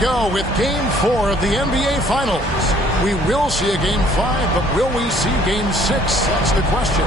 go with Game 4 of the NBA Finals. We will see a Game 5, but will we see Game 6? That's the question.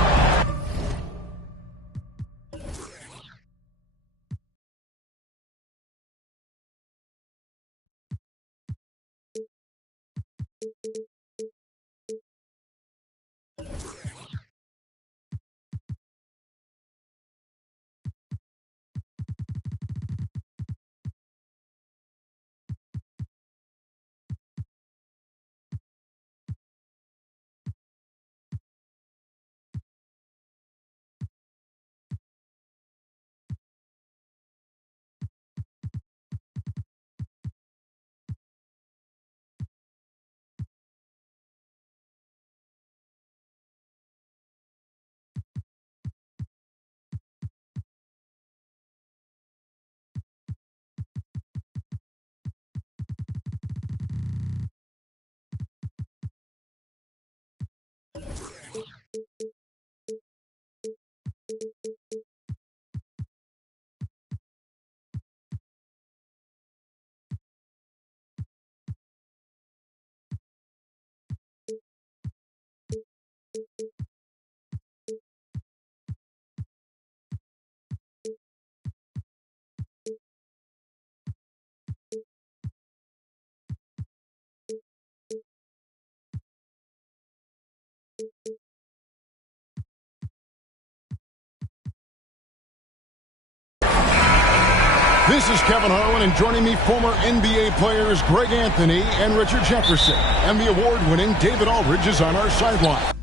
This is Kevin Harlan, and joining me, former NBA players Greg Anthony and Richard Jefferson. And the award-winning David Aldridge is on our sideline.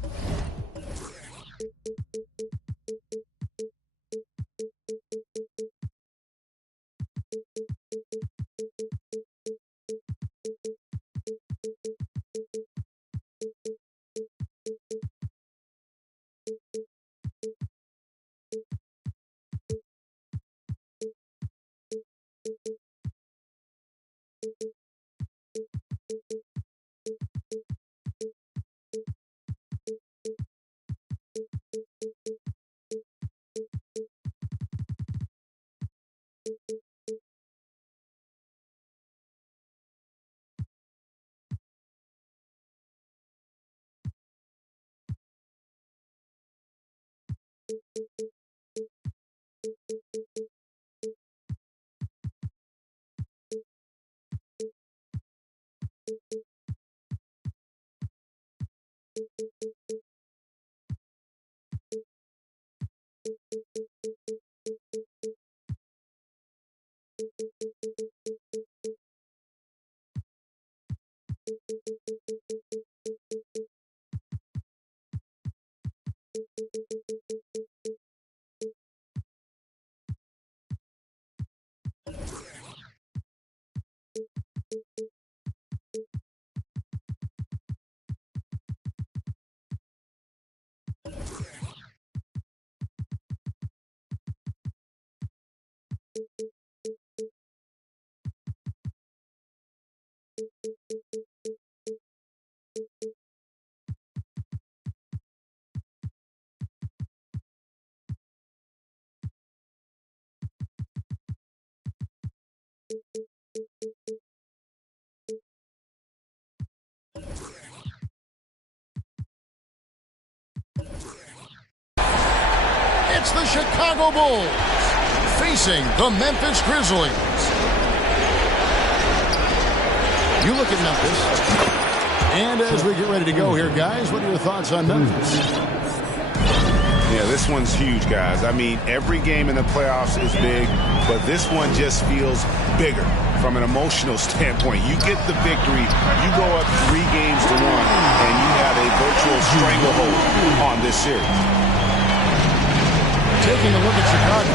It's the Chicago Bulls facing the Memphis Grizzlies. You look at Memphis. And as we get ready to go here, guys, what are your thoughts on Memphis? Yeah, this one's huge, guys. I mean, every game in the playoffs is big, but this one just feels bigger from an emotional standpoint. You get the victory, you go up 3 games to 1, and you have a virtual stranglehold on this series. Taking a look at Chicago.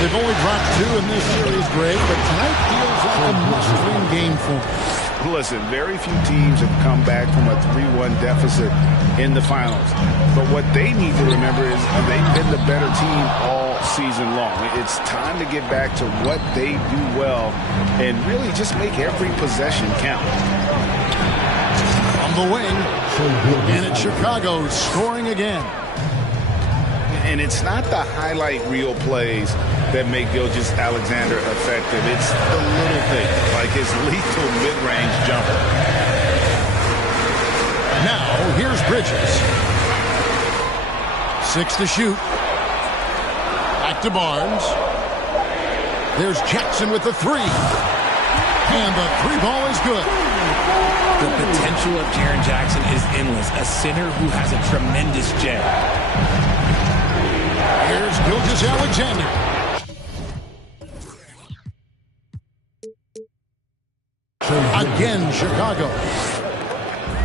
They've only dropped 2 in this series, Greg, but tonight feels like a must-win game for them. Listen, very few teams have come back from a 3-1 deficit in the finals. But what they need to remember is they've been the better team all season long. It's time to get back to what they do well and really just make every possession count. On the wing, and it's Chicago scoring again. And it's not the highlight reel plays that make Gilgeous-Alexander effective. It's the little things, like his lethal mid-range jumper. Now, here's Bridges. 6 to shoot. Back to Barnes. There's Jackson with the 3. And the 3 ball is good. The potential of Jaren Jackson is endless. A center who has a tremendous jab. Here's Gilgeous-Alexander. Again, Chicago.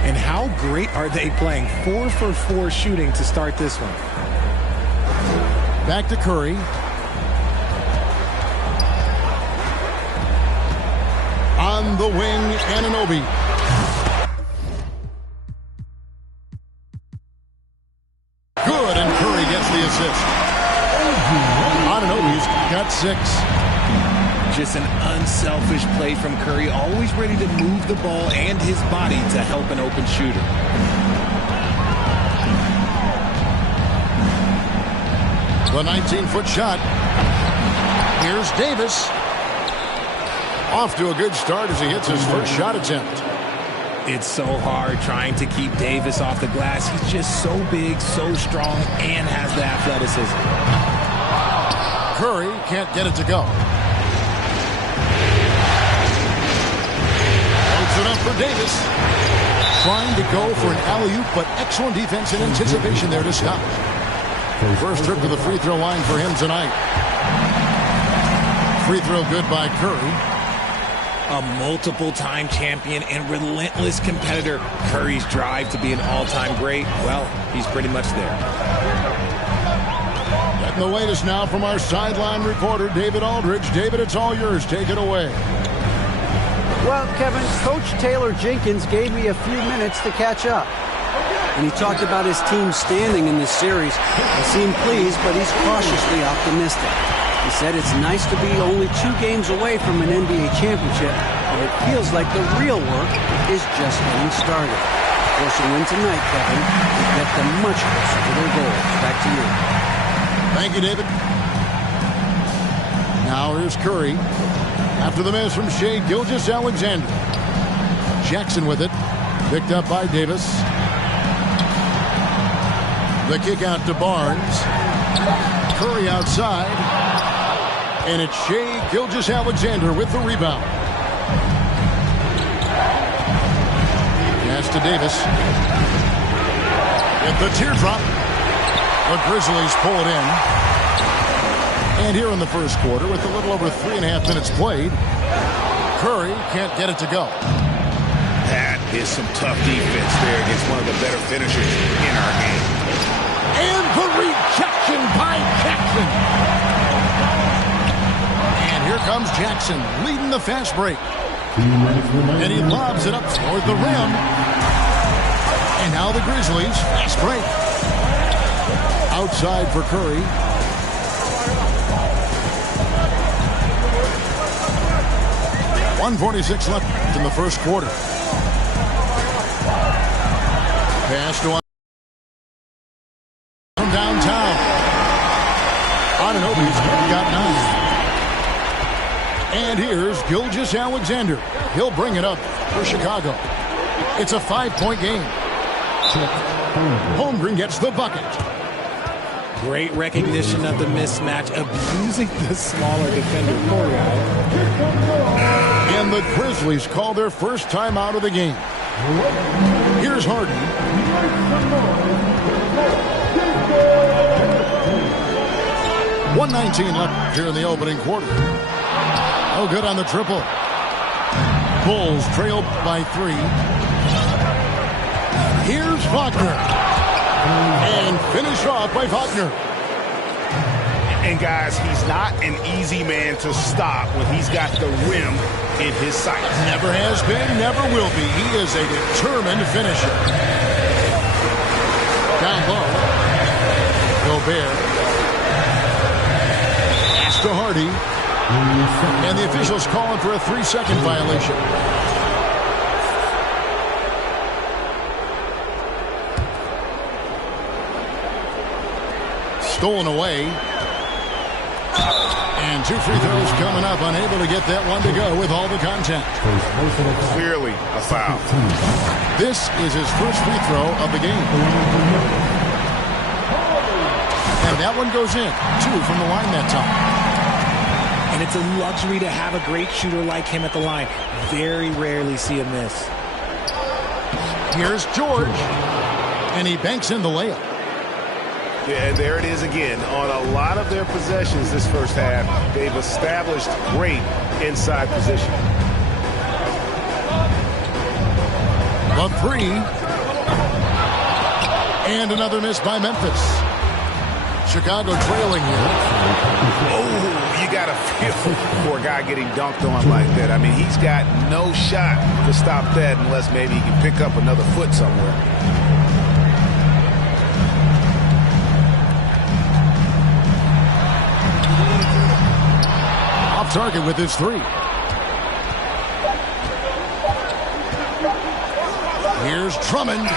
And how great are they playing? 4 for 4 shooting to start this one. Back to Curry. On the wing, Anunoby. Good, and Curry gets the assist. Anunoby's got 6. Just an unselfish play from Curry, always ready to move the ball and his body to help an open shooter. The 19-foot shot. Here's Davis. Off to a good start as he hits his first shot attempt. It's so hard trying to keep Davis off the glass. He's just so big, so strong, and has the athleticism. Curry can't get it to go. Puts it up for Davis. Trying to go for an alley-oop, but excellent defense and anticipation there to stop. First trip to the free throw line for him tonight. Free throw good by Curry. A multiple-time champion and relentless competitor. Curry's drive to be an all-time great, well, he's pretty much there. Getting the latest now from our sideline reporter, David Aldridge. David, it's all yours. Take it away. Well, Kevin, Coach Taylor Jenkins gave me a few minutes to catch up. And he talked about his team's standing in this series. He seemed pleased, but he's cautiously optimistic. He said it's nice to be only 2 games away from an NBA championship, but it feels like the real work is just getting started. Of course, a win tonight, Kevin, will get them much closer to their goals. Back to you. Thank you, David. Now here's Curry. After the miss from Shai Gilgeous-Alexander. Jackson with it. Picked up by Davis. The kick out to Barnes. Curry outside. And it's Shai Gilgeous-Alexander with the rebound. Pass to Davis. At the teardrop. The Grizzlies pull it in. And here in the first quarter, with a little over 3.5 minutes played, Curry can't get it to go. That is some tough defense there against one of the better finishers in our game. And the rejection by Jackson. And here comes Jackson, leading the fast break. And he lobs it up toward the rim. And now the Grizzlies, fast break. Outside for Curry. .146 left in the first quarter. Pass to from downtown. Anunoby's got 9. And here's Gilgeous-Alexander. He'll bring it up for Chicago. It's a 5-point game. Holmgren gets the bucket. Great recognition of the mismatch, abusing the smaller defender. Poor guy. And the Grizzlies call their first time out of the game. Here's Harden. .119 left here in the opening quarter. Oh, good on the triple. Bulls trailed by 3. Here's Wagner. And finish off by Wagner. And guys, he's not an easy man to stop when he's got the rim in his sights. Never has been, never will be. He is a determined finisher. Down low. Gobert. Pass to Hardy. And the officials calling for a 3-second violation. Stolen away. And 2 free throws coming up. Unable to get that one to go with all the contact. Clearly a foul. This is his first free throw of the game. And that one goes in. 2 from the line that time. And it's a luxury to have a great shooter like him at the line. Very rarely see him miss. Here's George. And he banks in the layup. Yeah, and there it is again. On a lot of their possessions this first half, they've established great inside position. A 3. And another miss by Memphis. Chicago trailing here. Oh, you got to feel for a guy getting dunked on like that. I mean, he's got no shot to stop that unless maybe he can pick up another foot somewhere. Off target with his 3. Here's Drummond.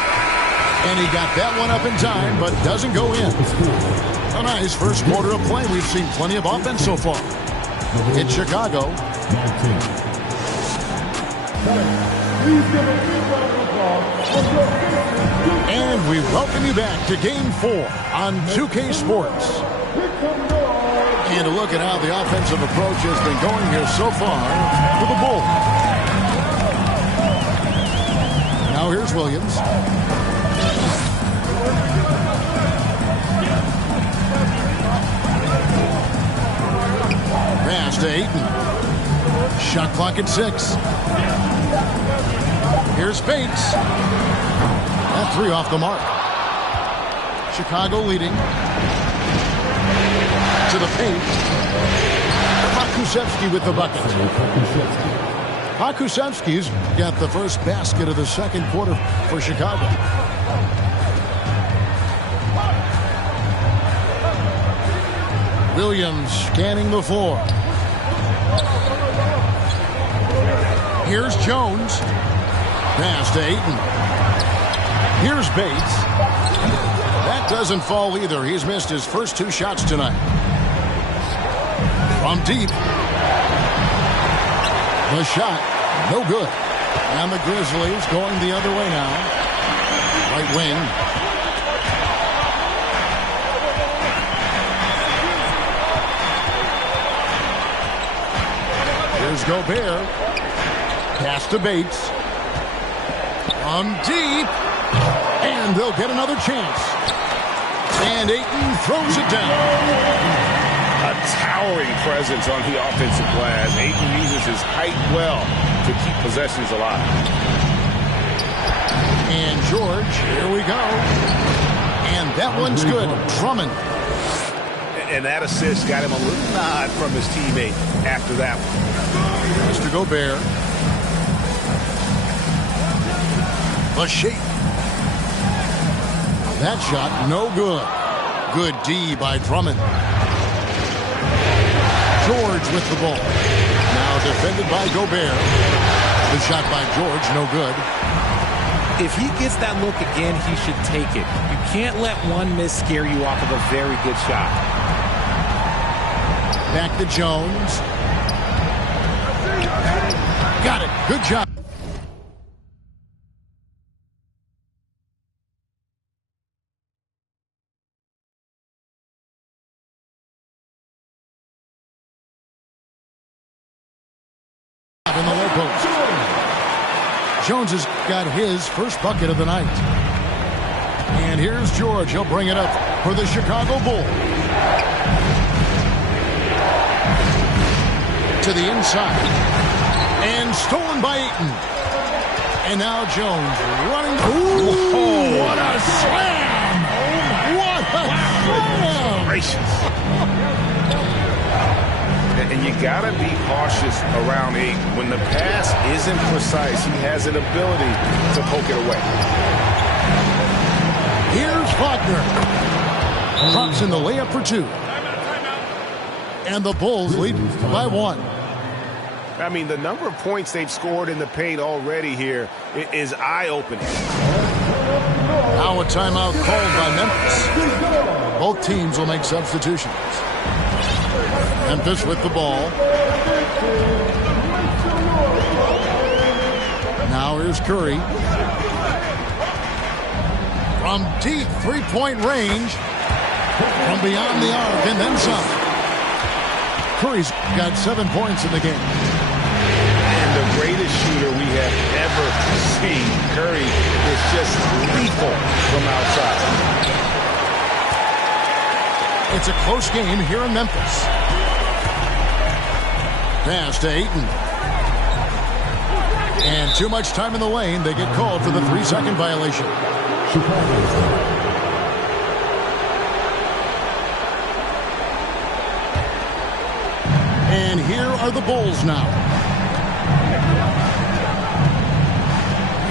And he got that one up in time, but doesn't go in. A nice first quarter of play. We've seen plenty of offense so far. In Chicago. And we welcome you back to Game 4 on 2K Sports. And a look at how the offensive approach has been going here so far for the Bulls. Now here's Williams. Pass to Ayton. Shot clock at 6. Here's Bates. That 3 off the mark. Chicago leading. To the paint. Pokusevski with the bucket. Pokusevski's got the first basket of the second quarter for Chicago. Williams scanning the floor. Here's Jones. Pass to Ayton. Here's Bates. That doesn't fall either. He's missed his first 2 shots tonight. From deep. The shot, no good. And the Grizzlies going the other way now. Right wing. Here's Gobert. Pass to Bates. From deep. And they'll get another chance. And Ayton throws it down. A towering presence on the offensive glass. Ayton uses his height well to keep possessions alive. And George, here we go. And that one's good. Drummond. And that assist got him a little nod from his teammate after that one. Mr. Gobert. The shape. That shot, no good. Good D by Drummond. George with the ball. Now defended by Gobert. The shot by George, no good. If he gets that look again, he should take it. You can't let one miss scare you off of a very good shot. Back to Jones. Got it. Good job. In the low post. Jones has got his first bucket of the night. And here's George. He'll bring it up for the Chicago Bulls. To the inside. And stolen by Ayton. And now Jones running. Ooh, what a slam! What a slam! Gracious. And you got to be cautious around Ayton. When the pass isn't precise, he has an ability to poke it away. Here's Wagner. Drops in the layup for 2. And the Bulls lead by 1. I mean, the number of points they've scored in the paint already here is eye-opening. Now a timeout called by Memphis. Both teams will make substitutions. Memphis with the ball. Now here's Curry. From deep three-point range. From beyond the arc and then some. Curry's got 7 points in the game. And the greatest shooter we have ever seen. Curry is just lethal from outside. It's a close game here in Memphis. Pass to Ayton. And too much time in the lane. They get called for the 3-second violation. And here are the Bulls now.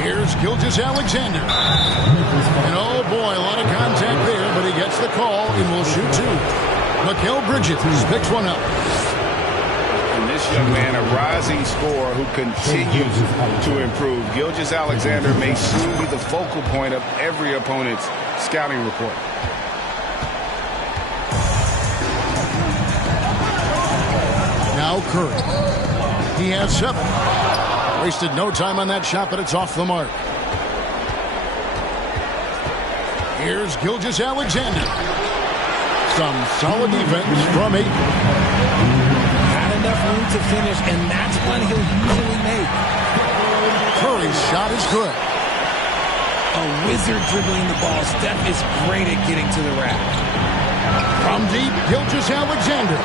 Here's Gilgeous-Alexander. And oh boy, a lot of contact there, but he gets the call and will shoot two. Mikal Bridges picks one up. And this young man, a rising scorer who continues to improve. Gilgeous-Alexander may soon be the focal point of every opponent's scouting report. Now Curry. He has 7. Wasted no time on that shot, but it's off the mark. Here's Gilgeous-Alexander. Some solid defense from Ayton. Had enough room to finish, and that's one he'll usually make. Curry's shot is good. A wizard dribbling the ball. Steph is great at getting to the rack. From deep, Gilgeous-Alexander.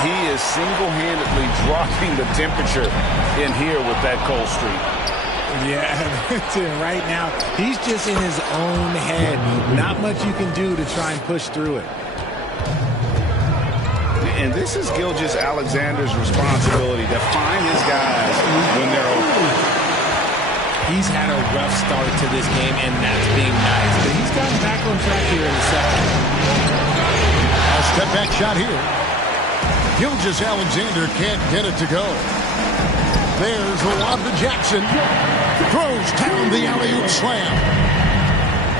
He is single-handedly dropping the temperature in here with that cold streak. Yeah, right now, he's just in his own head. Not much you can do to try and push through it. And this is Gilgeous-Alexander's responsibility to find his guys when they're open. He's had a rough start to this game, and that's being nice. But he's gotten back on track here in the second. A step-back shot here. Gilgeous-Alexander can't get it to go. There's a lob to Jackson. Throws down the alley-oop slam.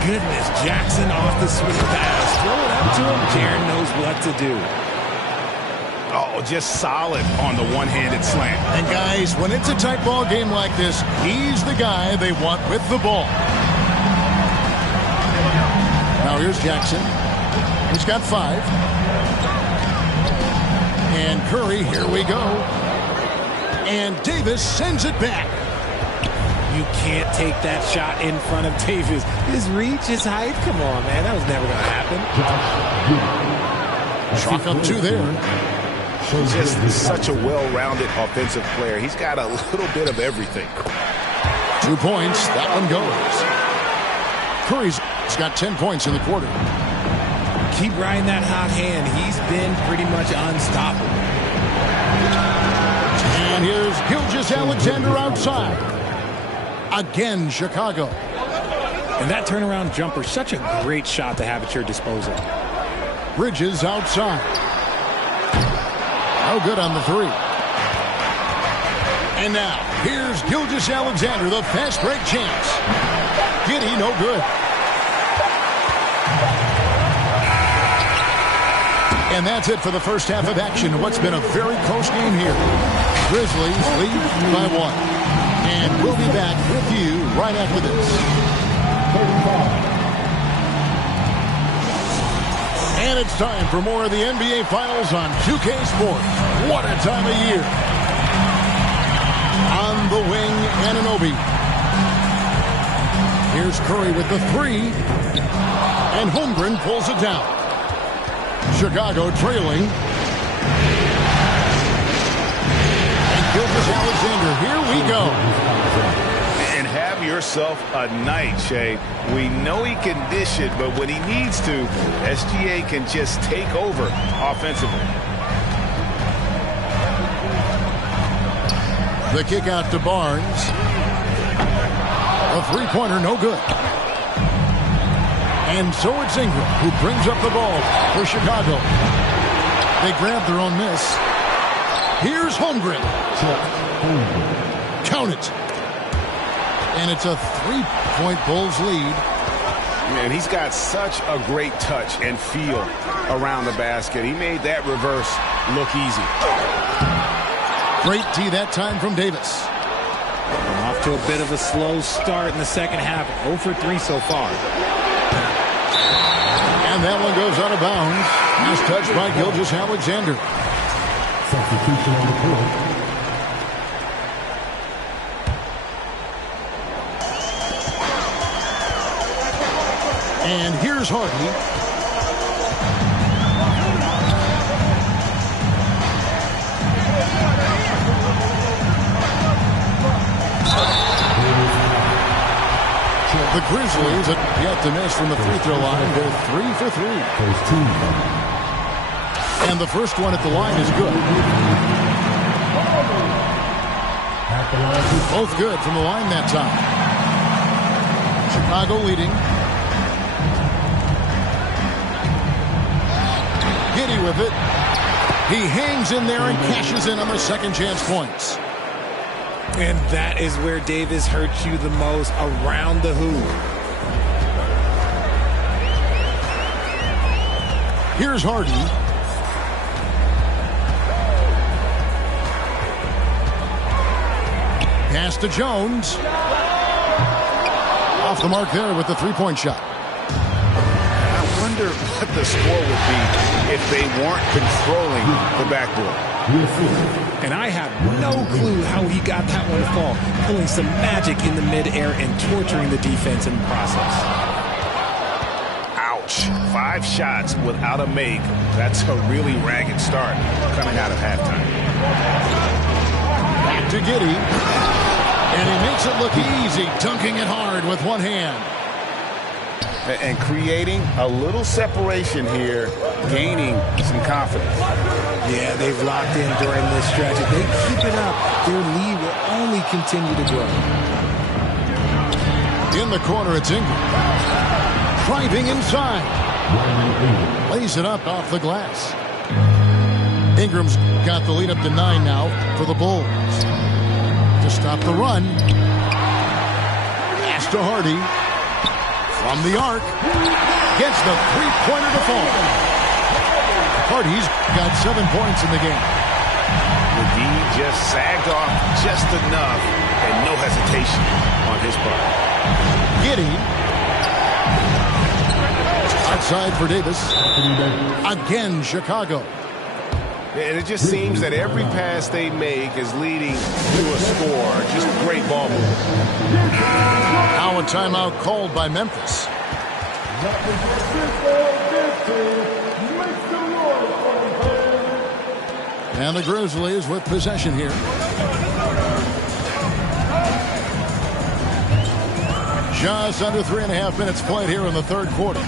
Goodness, Jackson off the swing pass. Throw it up to him. Jaren knows what to do. Oh, just solid on the one-handed slam. And guys, when it's a tight ball game like this, he's the guy they want with the ball. Now here's Jackson. He's got 5. And Curry, here we go. And Davis sends it back. You can't take that shot in front of Davis. His reach, his height, come on, man. That was never going to happen. Chalk up 2 there. Just such a well-rounded offensive player. He's got a little bit of everything. 2 points. That one goes. Curry's got 10 points in the quarter. Keep riding that hot hand. He's been pretty much unstoppable. And here's Gilgeous-Alexander outside. Again, Chicago. And that turnaround jumper, such a great shot to have at your disposal. Bridges outside. No good on the 3. And now, here's Gilgeous-Alexander, the fast break chance. Giddy, no good. And that's it for the first half of action. What's been a very close game here. Grizzlies lead by 1. And we'll be back with you right after this. And it's time for more of the NBA Finals on 2K Sports. What a time of year. On the wing, Anunoby. Here's Curry with the 3. And Holmgren pulls it down. Chicago trailing. And Gilgeous-Alexander, here we go. And have yourself a night, Shay. We know he can dish it, but when he needs to, SGA can just take over offensively. The kick out to Barnes. A 3-pointer, no good. And so it's Ingram who brings up the ball for Chicago. They grab their own miss. Here's Holmgren. Count it. And it's a 3-point Bulls lead. And he's got such a great touch and feel around the basket. He made that reverse look easy. Great D that time from Davis. Off to a bit of a slow start in the second half. 0 for 3 so far. And that one goes out of bounds. Nice touch by Gilgeous-Alexander. Substitution on the court. And here's Hardy. The Grizzlies have yet to miss from the free throw line. They're 3 for 3. And the first one at the line is good. Both good from the line that time. Chicago leading. Giddy with it. He hangs in there and cashes in on the second chance points. And that is where Davis hurts you the most, around the hoop. Here's Hardy. Pass to Jones. Off the mark there with the three-point shot. I wonder what the score would be if they weren't controlling the backboard. And I have no clue how he got that one to fall, pulling some magic in the midair and torturing the defense in the process. Ouch. 5 shots without a make. That's a really ragged start coming out of halftime. Back to Giddy. And he makes it look easy, dunking it hard with one hand. And creating a little separation here, gaining some confidence. Yeah, they've locked in during this stretch. If they keep it up, their lead will only continue to grow. In the corner, it's Ingram. Driving inside. Lays it up off the glass. Ingram's got the lead up to 9 now for the Bulls. To stop the run. Pass to Hardy. From the arc. Gets the three-pointer to fall. Hardy's got 7 points in the game. McGee just sagged off just enough and no hesitation on his part. Giddy. Outside for Davis. Again, Chicago. And it just seems that every pass they make is leading to a score. Just great ball movement. Now a timeout called by Memphis. And the Grizzlies with possession here. Just under 3.5 minutes played here in the third quarter.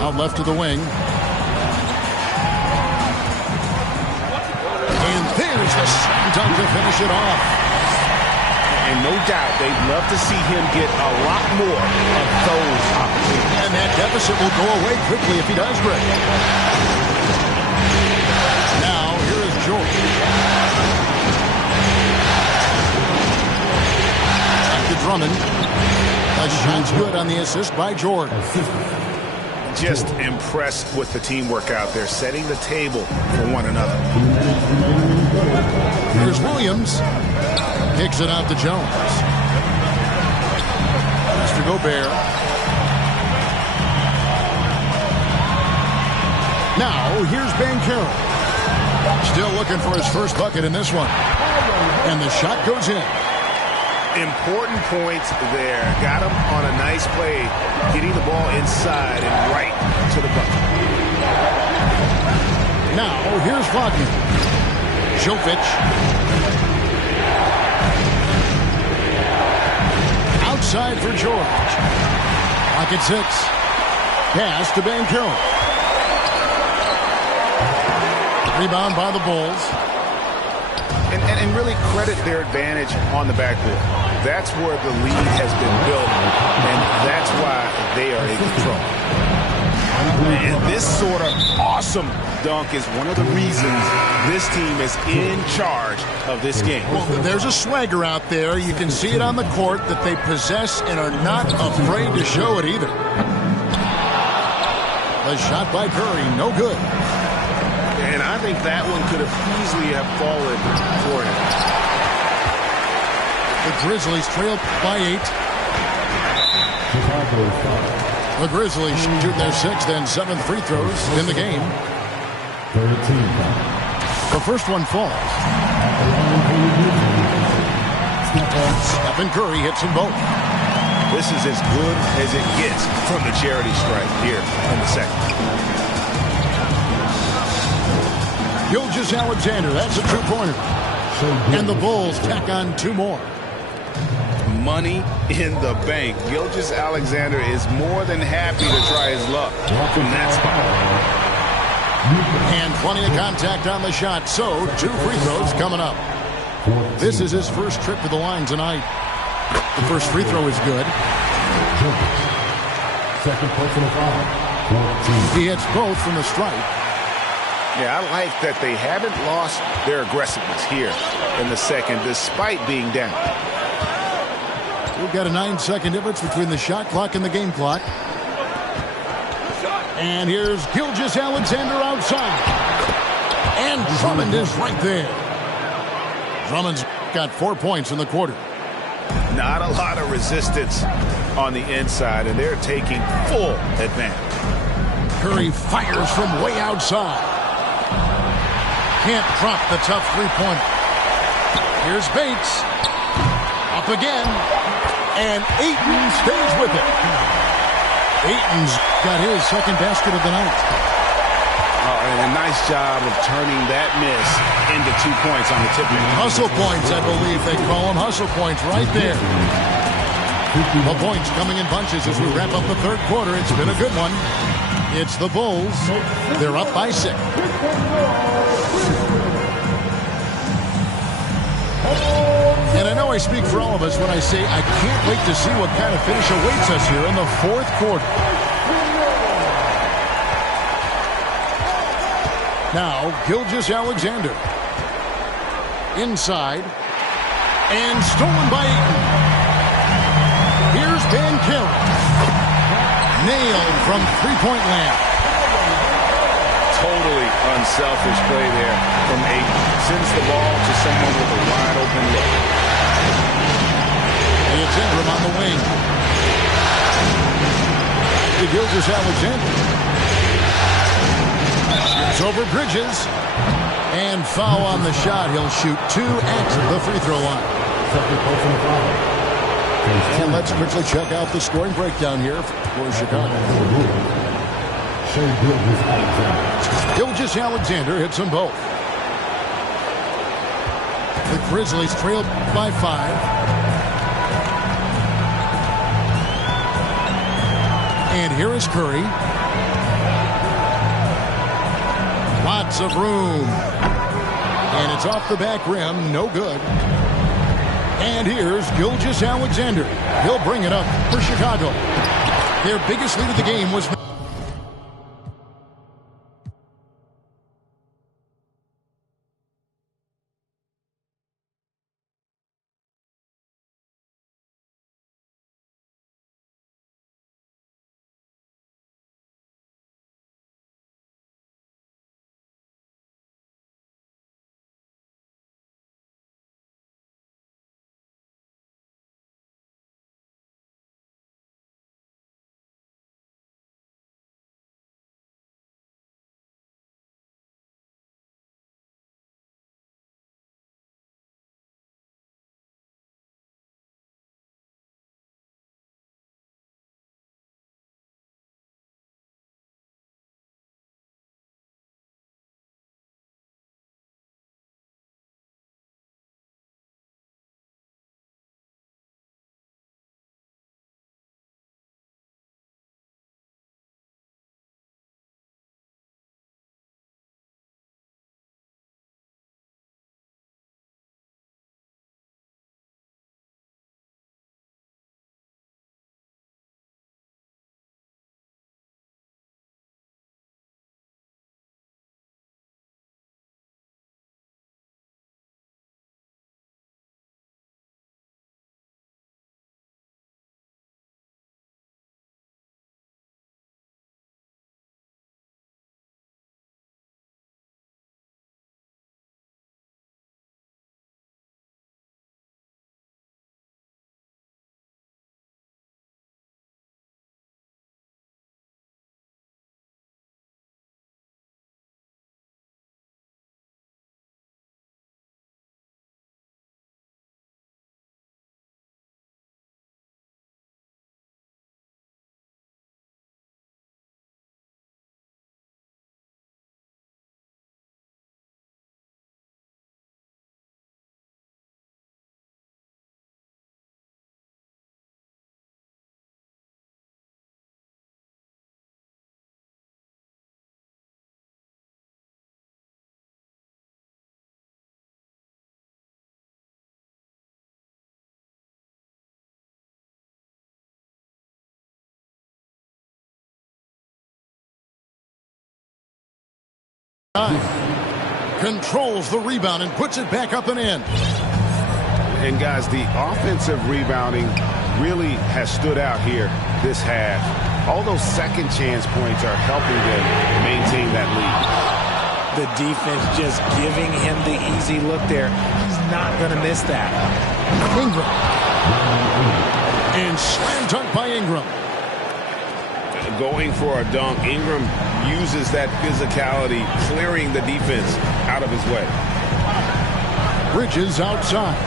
Out left to the wing. And there's the slam dunk to finish it off. And no doubt they'd love to see him get a lot more of those opportunities. And that deficit will go away quickly if he does break. Now, here is George. Back to Drummond. A shot's good on the assist by George. Just impressed with the teamwork out there, setting the table for one another. Here's Williams. Kicks it out to Jones. Mr. Gobert. Now, here's Banchero. Still looking for his first bucket in this one. And the shot goes in. Important points there. Got him on a nice play, getting the ball inside and right to the bucket. Now, here's Wagner. Jovic. Outside for George. Pocket 6. Pass to Banchero. Rebound by the Bulls. And really credit their advantage on the backboard. That's where the lead has been built, and that's why they are in control. And this sort of awesome awesome dunk is one of the reasons this team is in charge of this game. Well, there's a swagger out there. You can see it on the court that they possess and are not afraid to show it either. A shot by Curry, no good. And I think that one could have easily have fallen for him. The Grizzlies trail by 8. The Grizzlies shoot their 6th and 7th free throws in the game. The first one falls. Stephen Curry hits them both. This is as good as it gets from the charity stripe here in the second. Gilgeous-Alexander, that's a two-pointer. And the Bulls tack on 2 more. Money in the bank. Gilgeous-Alexander is more than happy to try his luck from that spot. And plenty of contact on the shot, so 2 free throws coming up. This is his first trip to the line tonight. The first free throw is good. Second personal foul. He hits both from the stripe. Yeah, I like that they haven't lost their aggressiveness here in the second, despite being down. We've got a 9-second difference between the shot clock and the game clock. And here's Gilgeous-Alexander outside. And Drummond is right there. Drummond's got 4 points in the quarter. Not a lot of resistance on the inside, and they're taking full advantage. Curry fires from way outside. Can't drop the tough three-pointer. Here's Bates. Up again. And Ayton stays with it. Ayton's got his second basket of the night. And a nice job of turning that miss into 2 points on the tip. Hustle points, I believe they call them. Hustle points right there. The points coming in bunches as we wrap up the third quarter. It's been a good one. It's the Bulls. They're up by 6. And I know I speak for all of us when I say I can't wait to see what kind of finish awaits us here in the fourth quarter. Now, Gilgeous-Alexander. Inside. And stolen by Ayton. Here's Van Carey. Nailed from three-point land. Totally unselfish play there from Ayton. Sends the ball to someone with a wide-open look. It's Ingram on the wing. To Gilgeous-Alexander. Shoots over Bridges. And foul on the shot. He'll shoot 2 at the free throw line. And let's quickly check out the scoring breakdown here for Chicago. Gilgeous-Alexander hits them both. The Grizzlies trailed by 5. And here is Curry. Lots of room. And it's off the back rim. No good. And here's Gilgeous-Alexander. He'll bring it up for Chicago. Their biggest lead of the game was Controls the rebound and puts it back up and in. And guys, the offensive rebounding really has stood out here this half. All those second chance points are helping them maintain that lead. The defense just giving him the easy look there. He's not going to miss that. Ingram. And slam dunk by Ingram. Going for a dunk. Ingram uses that physicality, clearing the defense out of his way. Bridges outside.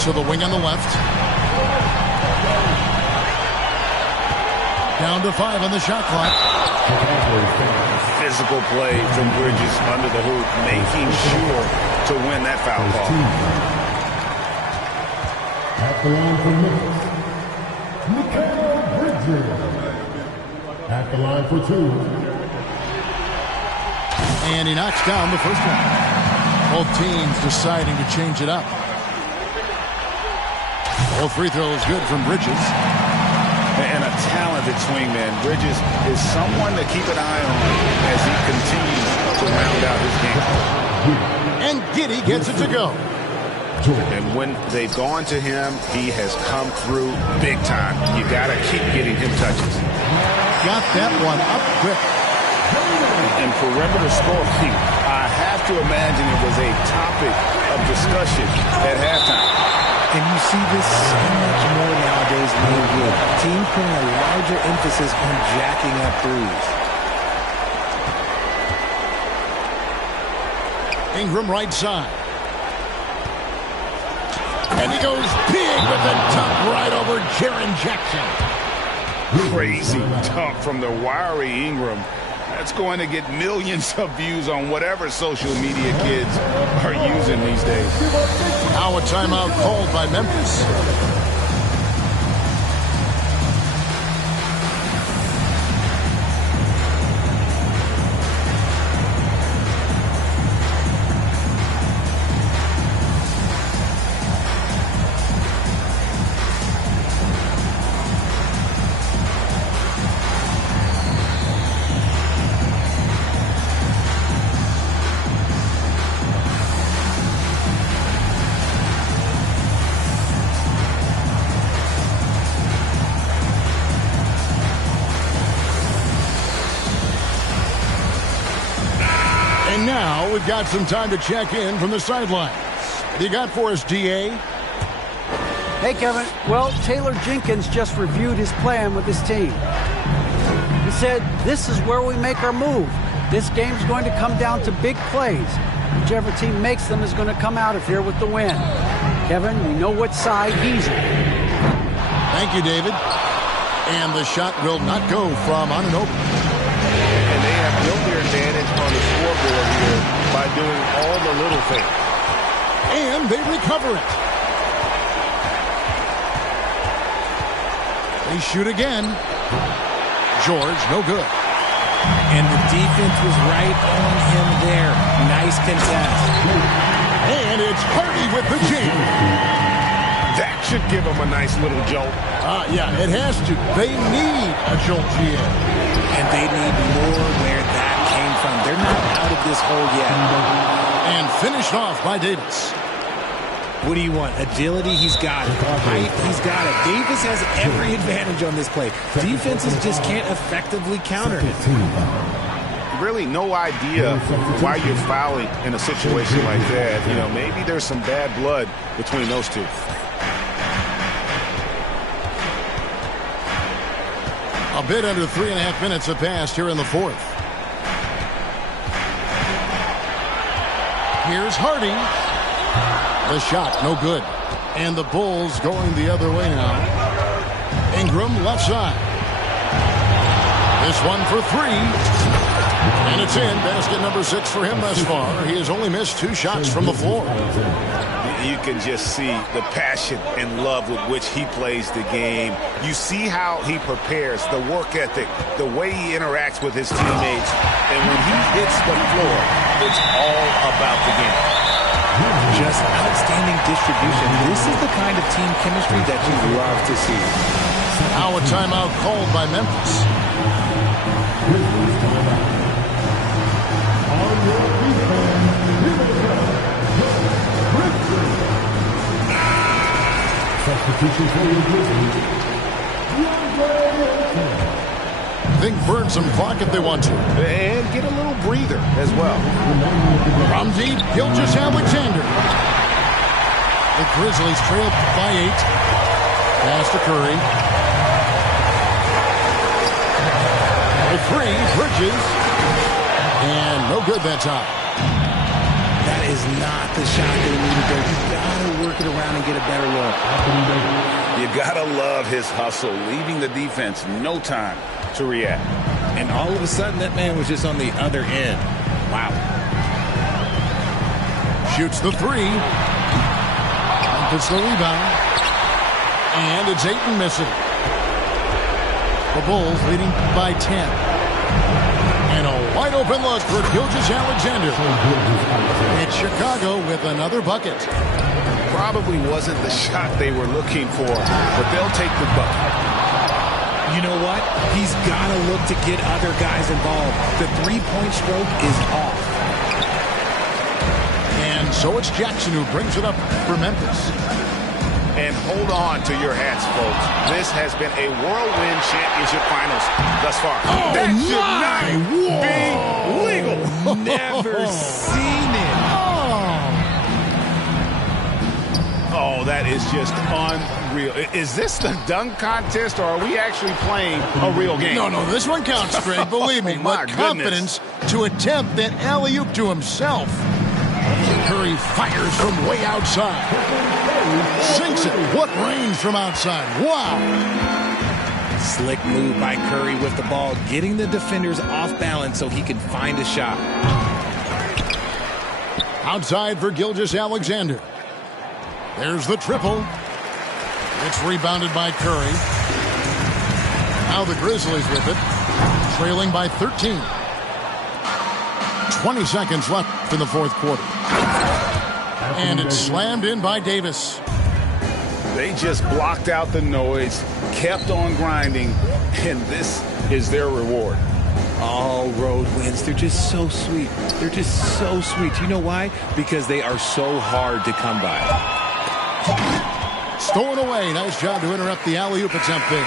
To the wing on the left. Down to 5 on the shot clock. Physical play from Bridges under the hoop, making sure to win that foul call. At the line for Memphis, Bridges. At the line for 2. And he knocks down the first one. Both teams deciding to change it up. Both free throws good from Bridges. And a talented swingman. Bridges is someone to keep an eye on as he continues to round out his game. And Giddey gets it to go. And when they've gone to him, he has come through big time. You got to keep getting him touches. Got that one up quick. And perimeter scoring, I have to imagine it was a topic of discussion at halftime. And you see this so much more nowadays in the NBA. Teams putting a larger emphasis on jacking up threes. Ingram right side. And he goes big with the dunk right over Jaren Jackson. Crazy dunk from the wiry Ingram. That's going to get millions of views on whatever social media kids are using these days. Now a timeout called by Memphis. And now we've got some time to check in from the sidelines. What do you got for us, DA? Hey, Kevin. Well, Taylor Jenkins just reviewed his plan with his team. He said, this is where we make our move. This game's going to come down to big plays. Whichever team makes them is going to come out of here with the win. Kevin, we know what side he's on. Thank you, David. And the shot will not go from Anunoby. And they have built their advantage on the scoreboard here by doing all the little things. And they recover it. They shoot again. George, no good. And the defense was right on him there. Nice contest. And it's Hardy with the jam. That should give them a nice little jolt. Yeah, it has to. They need a jolt, GM. And they need more where that came from. They're not out of this hole yet. And finished off by Davis. What do you want? Agility? He's got it. Height? He's got it. Davis has every advantage on this play. Defenses just can't effectively counter him. Really no idea why you're fouling in a situation like that. You know, maybe there's some bad blood between those two. A bit under 3.5 minutes have passed here in the fourth. Here's Hardy. The shot, no good. And the Bulls going the other way now. Ingram left side. This one for three. And it's in. Basket number 6 for him thus far. He has only missed 2 shots from the floor. You can just see the passion and love with which he plays the game. You see how he prepares, the work ethic, the way he interacts with his teammates. And when he hits the floor, it's all about the game. Just outstanding distribution. This is the kind of team chemistry that you love to see. Now a timeout called by Memphis. Grizzlies timeout. On your defense, here they go. Grizzlies. Substitution for your Grizzlies. Think burn some clock if they want to. And get a little breather as well. From deep, Gilgeous-Alexander. The Grizzlies trail by 8. Pass to Curry. The 3, Bridges. And no good that time. That is not the shot they needed there. You gotta work it around and get a better look. You gotta love his hustle, leaving the defense no time to react. And all of a sudden, that man was just on the other end. Wow. Shoots the 3. Gets the rebound. And it's Ayton missing. The Bulls leading by 10. And a wide open look for Gilgeous-Alexander. It's Chicago with another bucket. Probably wasn't the shot they were looking for, but they'll take the bucket. You know what? He's got to look to get other guys involved. The three-point stroke is off. And so it's Jackson who brings it up for Memphis. And hold on to your hats, folks. This has been a whirlwind championship finals thus far. Oh, that should not be legal. Never seen it. Oh, that is just unreal. Is this the dunk contest, or are we actually playing a real game? No, this one counts, Greg. Believe me. Oh, my with confidence to attempt that alley-oop to himself. Curry fires from way outside. Sinks it. What range from outside. Wow. Slick move by Curry with the ball, getting the defenders off balance so he can find a shot. Outside for Gilgeous-Alexander. There's the triple. It's rebounded by Curry. Now the Grizzlies with it, trailing by 13. 20 seconds left in the fourth quarter. And it's slammed in by Davis. They just blocked out the noise, kept on grinding, and this is their reward. All road wins. They're just so sweet. They're just so sweet. You know why? Because they are so hard to come by. Stolen away. Nice job to interrupt the alley-oop attempt there.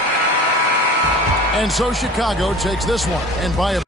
And so Chicago takes this one. And by a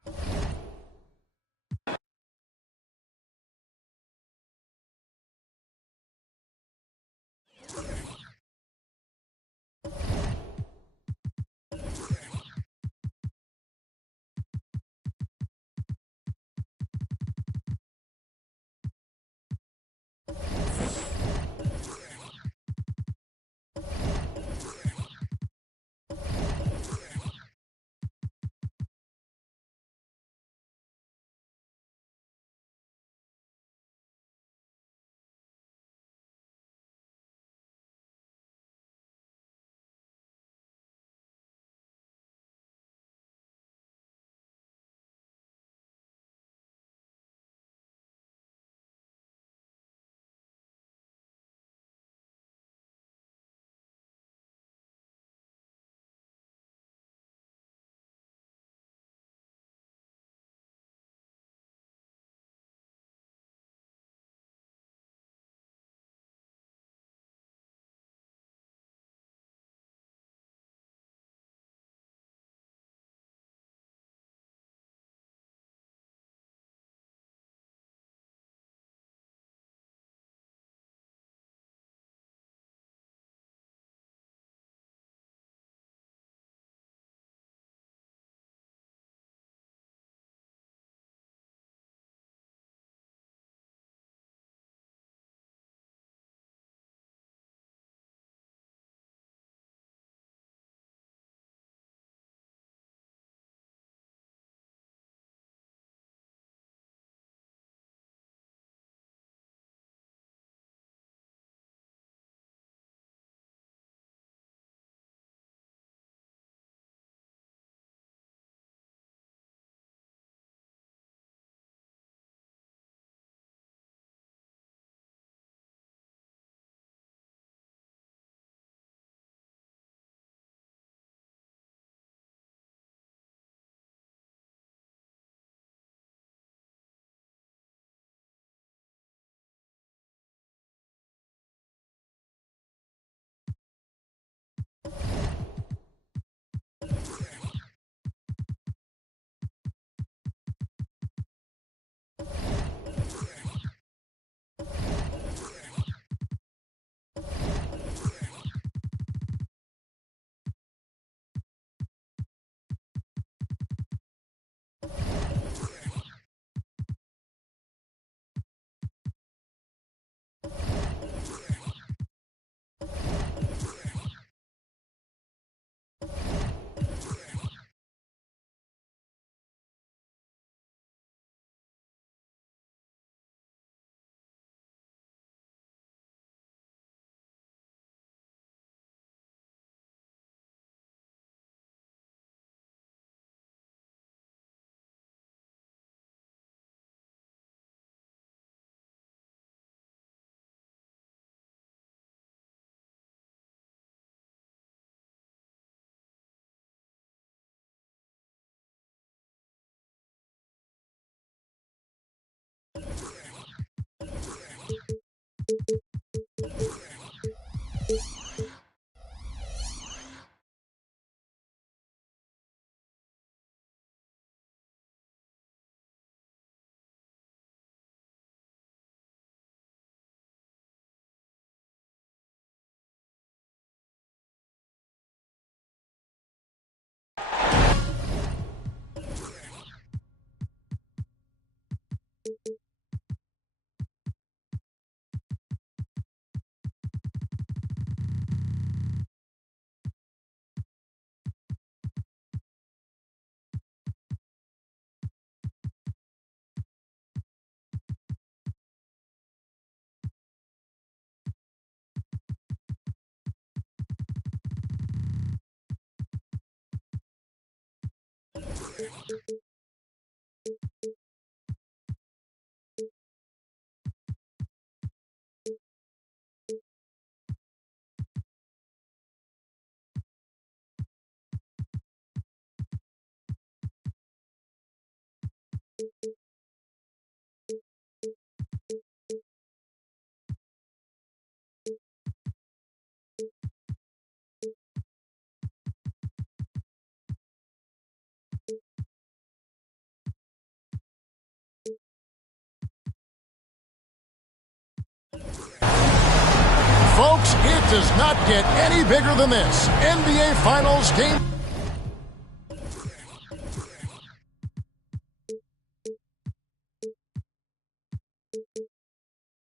Folks, it does not get any bigger than this. NBA Finals Game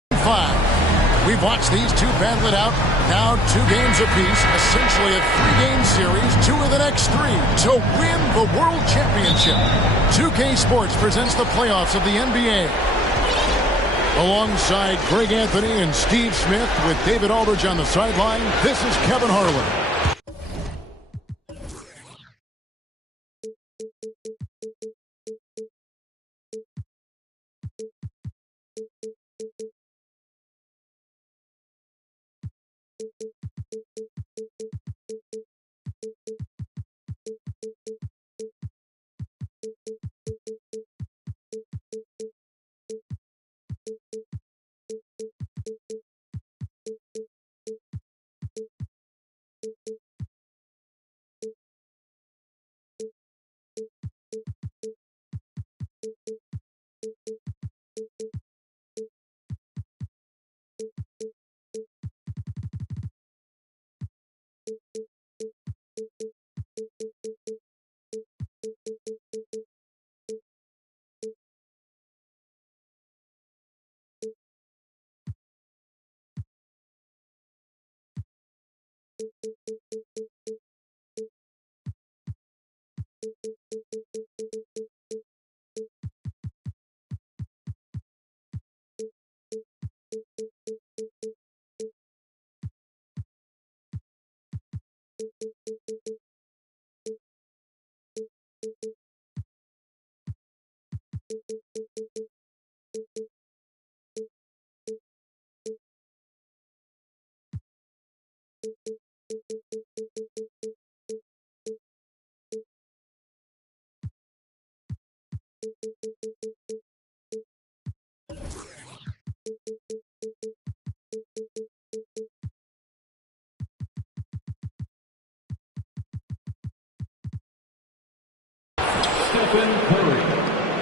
5. We've watched these two battle it out. Now 2 games apiece, essentially a 3-game series, 2 of the next 3 to win the World Championship. 2K Sports presents the playoffs of the NBA. Alongside Greg Anthony and Steve Smith with David Aldridge on the sideline, this is Kevin Harlan.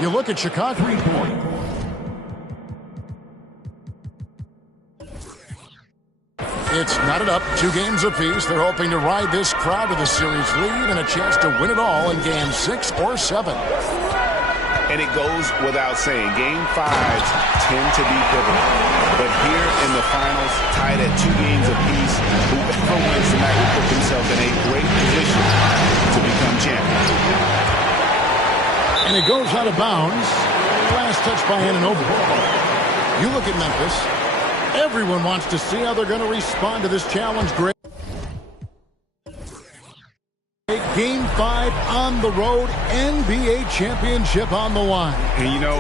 You look at Chicago. 3-point. It's knotted up, 2 games apiece. They're hoping to ride this crowd to the series lead and a chance to win it all in game 6 or 7. And it goes without saying, game 5s tend to be pivotal. But here in the finals, tied at 2 games apiece, whoever wins tonight will put themselves in a great position to become champion. And it goes out of bounds. Last touch by Anunoby. You look at Memphis. Everyone wants to see how they're going to respond to this challenge. Great. Game 5 on the road, NBA championship on the line. And, you know,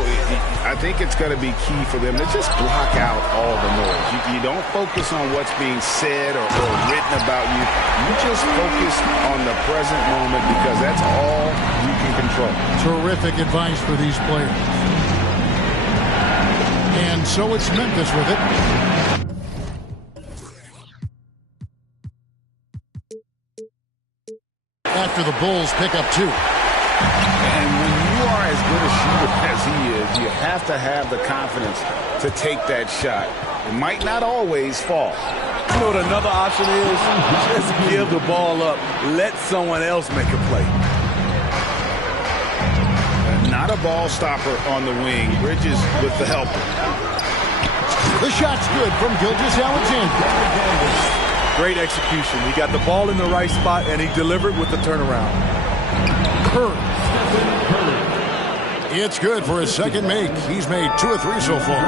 I think it's going to be key for them to just block out all the noise. You don't focus on what's being said or written about you. You just focus on the present moment because that's all you can control. Terrific advice for these players. And so it's Memphis with it. After the Bulls pick up 2. And when you are as good a shooter as he is, you have to have the confidence to take that shot. It might not always fall. You know what another option is? Just give the ball up. Let someone else make a play. Not a ball stopper on the wing. Bridges with the help. The shot's good from Gilgeous-Alexander. Great execution. He got the ball in the right spot, and he delivered with the turnaround. Curry. It's good for his second make. He's made 2 of 3 so far.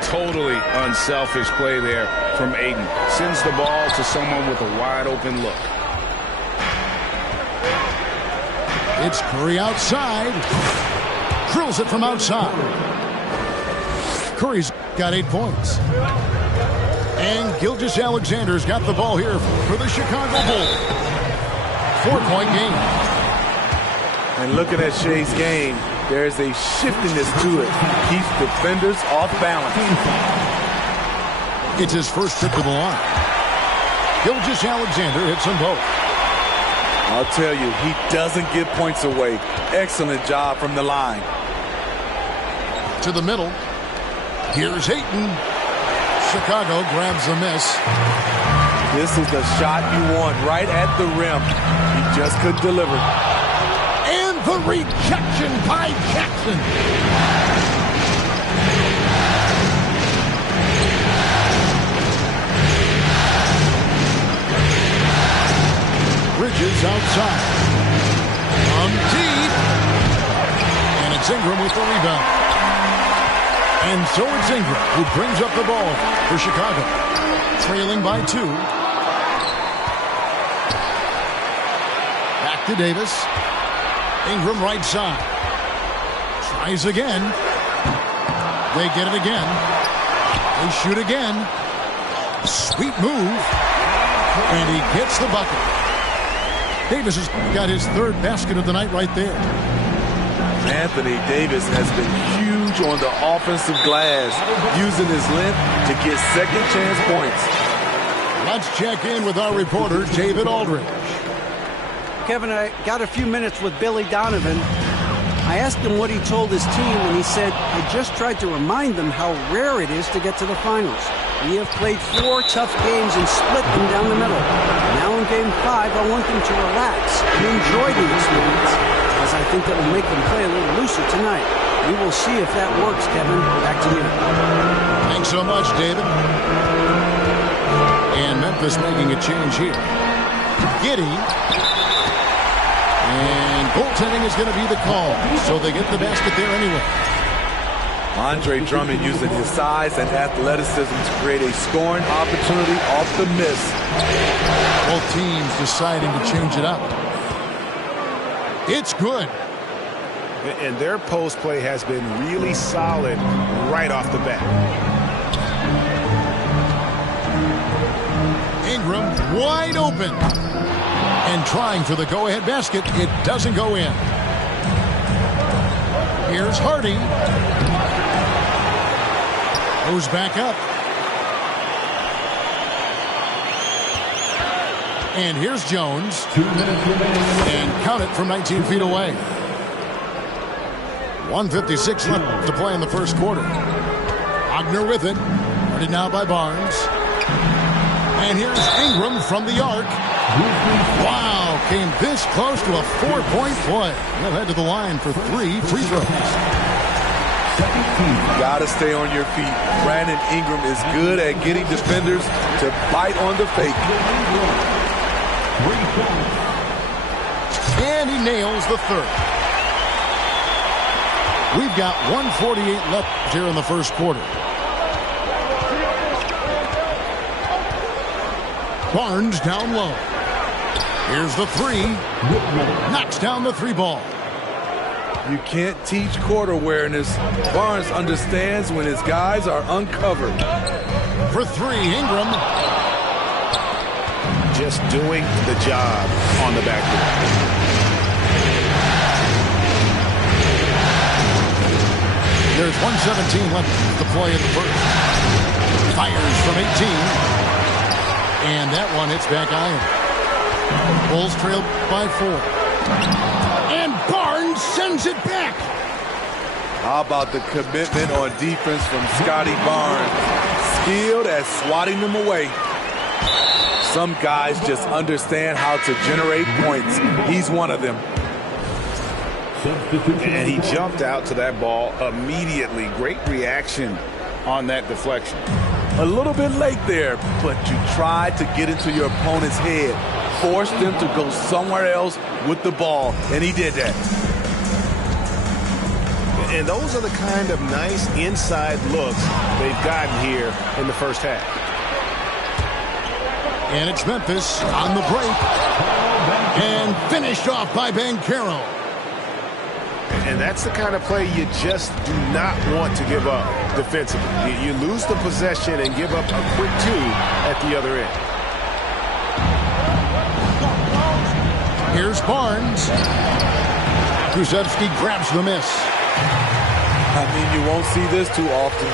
Totally unselfish play there from Aiden. Sends the ball to someone with a wide open look. It's Curry outside. Drills it from outside. Curry's got 8 points. And Gilgeous-Alexander's got the ball here for the Chicago Bulls. 4-point game. And looking at Shea's game, there's a shiftiness to it. Keeps defenders off balance. It's his first trip to the line. Gilgeous-Alexander hits them both. I'll tell you, he doesn't give points away. Excellent job from the line. To the middle. Here's Ayton. Chicago grabs the miss. This is the shot you want, right at the rim. He just couldn't deliver. And the rejection by Jackson. Bridges outside. From deep. And it's Ingram with the rebound. And so it's Ingram who brings up the ball for Chicago. Trailing by 2. Back to Davis. Ingram right side. Tries again. They get it again. They shoot again. Sweet move. And he gets the bucket. Davis has got his 3rd basket of the night right there. Anthony Davis has been huge on the offensive glass, using his length to get second chance points. Let's check in with our reporter, David Aldridge. Kevin, I got a few minutes with Billy Donovan. I asked him what he told his team, and he said, I just tried to remind them how rare it is to get to the finals. We have played 4 tough games and split them down the middle. Now in Game 5, I want them to relax and enjoy the experience, as I think that will make them play a little looser tonight. We will see if that works, Kevin. Back to you. Thanks so much, David. And Memphis making a change here. Giddey. And goaltending is going to be the call, so they get the basket there anyway. Andre Drummond using his size and athleticism to create a scoring opportunity off the miss. Both teams deciding to change it up. It's good. And their post play has been really solid right off the bat. Ingram wide open. And trying for the go-ahead basket. It doesn't go in. Here's Hardy. Goes back up. And here's Jones. 2 minutes remaining. And count it from 19 feet away. 1:56 left to play in the first quarter. Wagner with it. Guarded now by Barnes. And here's Ingram from the arc. Wow, came this close to a 4-point play. He'll head to the line for 3 free throws. Got to stay on your feet. Brandon Ingram is good at getting defenders to bite on the fake. And he nails the 3rd. We've got 1:48 left here in the first quarter. Barnes down low. Here's the 3. Knocks down the 3 ball. You can't teach court awareness. Barnes understands when his guys are uncovered. For 3, Ingram. Just doing the job on the backboard. There's 1:17 left to play in the first. Fires from 18. And that one hits back iron. Bulls trail by 4. And Barnes sends it back. How about the commitment on defense from Scotty Barnes? Skilled at swatting them away. Some guys just understand how to generate points. He's one of them. Substitution. And he jumped out to that ball immediately. Great reaction on that deflection. A little bit late there, but you tried to get into your opponent's head. Forced them to go somewhere else with the ball, and he did that. And those are the kind of nice inside looks they've gotten here in the first half. And it's Memphis on the break. And finished off by Banchero. And that's the kind of play you just do not want to give up defensively. You lose the possession and give up a quick two at the other end. Here's Barnes. Krzyzewski grabs the miss. I mean, you won't see this too often.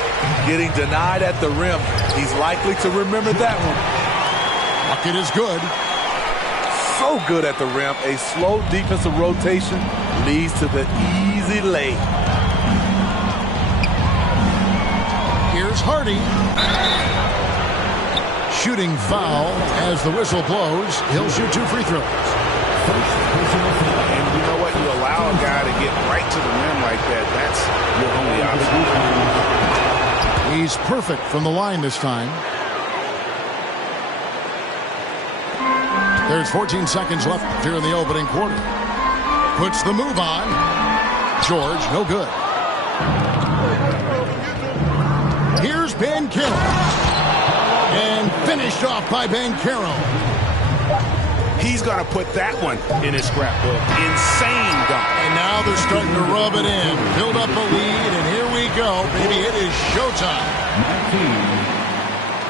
Getting denied at the rim. He's likely to remember that one. Bucket is good. So good at the rim. A slow defensive rotation leads to the easy lay. Here's Hardy. Shooting foul as the whistle blows. He'll shoot 2 free throws. And you know what? You allow a guy to get right to the rim like that. That's your only option. He's perfect from the line this time. There's 14 seconds left here in the opening quarter. Puts the move on. George, no good. Here's Banchero. And finished off by Banchero. He's going to put that one in his scrapbook. Insane dunk. And now they're starting to rub it in. Build up a lead, and here we go. Baby, it is showtime.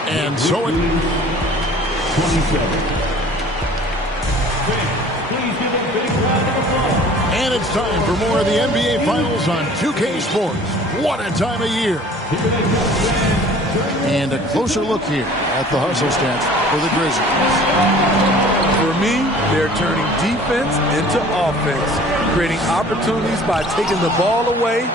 And so it... 27. Please give a big round of applause. And it's time for more of the NBA Finals on 2K Sports. What a time of year. And a closer look here at the hustle stats for the Grizzlies. For me, they're turning defense into offense, creating opportunities by taking the ball away.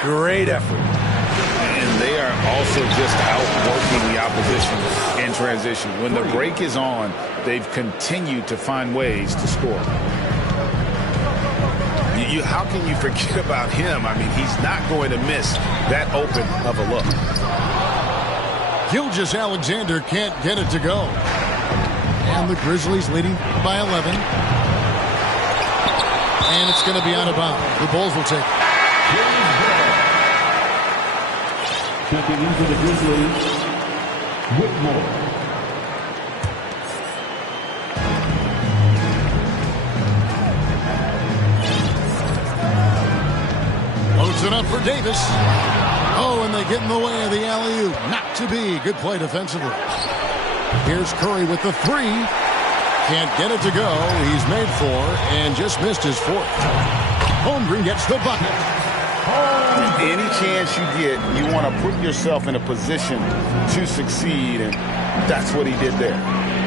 Great effort. And they are also just outworking the opposition in transition. When the break is on, they've continued to find ways to score. How can you forget about him? I mean, he's not going to miss that open of a look. Gilgeous-Alexander can't get it to go. And the Grizzlies leading by 11. And it's going to be out of bounds. The Bulls will take it. Checking into the Grizzlies, Whitmore. Loads it up for Davis. Oh, and they get in the way of the alley-oop. Not to be. Good play defensively. Here's Curry with the 3. Can't get it to go. He's made 4 and just missed his 4th. Holmgren gets the bucket. Any chance you get, you want to put yourself in a position to succeed, and that's what he did there.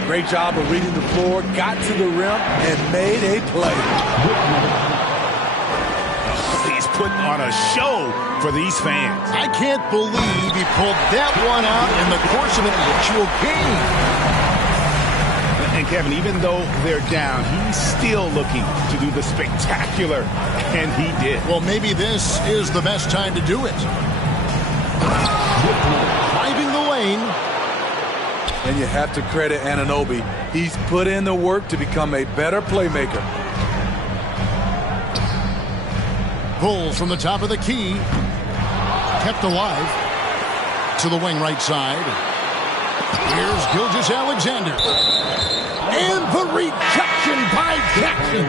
Great job of reading the floor, got to the rim, and made a play. He's putting on a show for these fans. I can't believe he pulled that one out in the course of an actual game. And Kevin, even though they're down, he's still looking to do the spectacular, and he did. Well, maybe this is the best time to do it. Driving the lane. And you have to credit Anunoby. He's put in the work to become a better playmaker. Bulls from the top of the key. Kept alive. To the wing right side. Here's Gilgeous-Alexander. And the rejection by Jackson.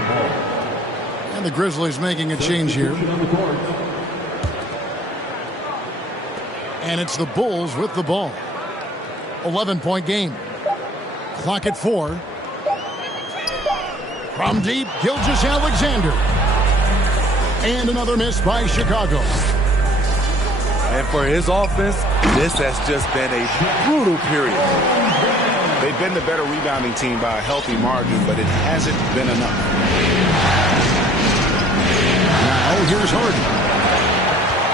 And the Grizzlies making a change here. And it's the Bulls with the ball. 11-point game. Clock at 4. From deep, Gilgeous-Alexander. And another miss by Chicago. And for his offense, this has just been a brutal period. They've been the better rebounding team by a healthy margin, but it hasn't been enough. Now here's Harden.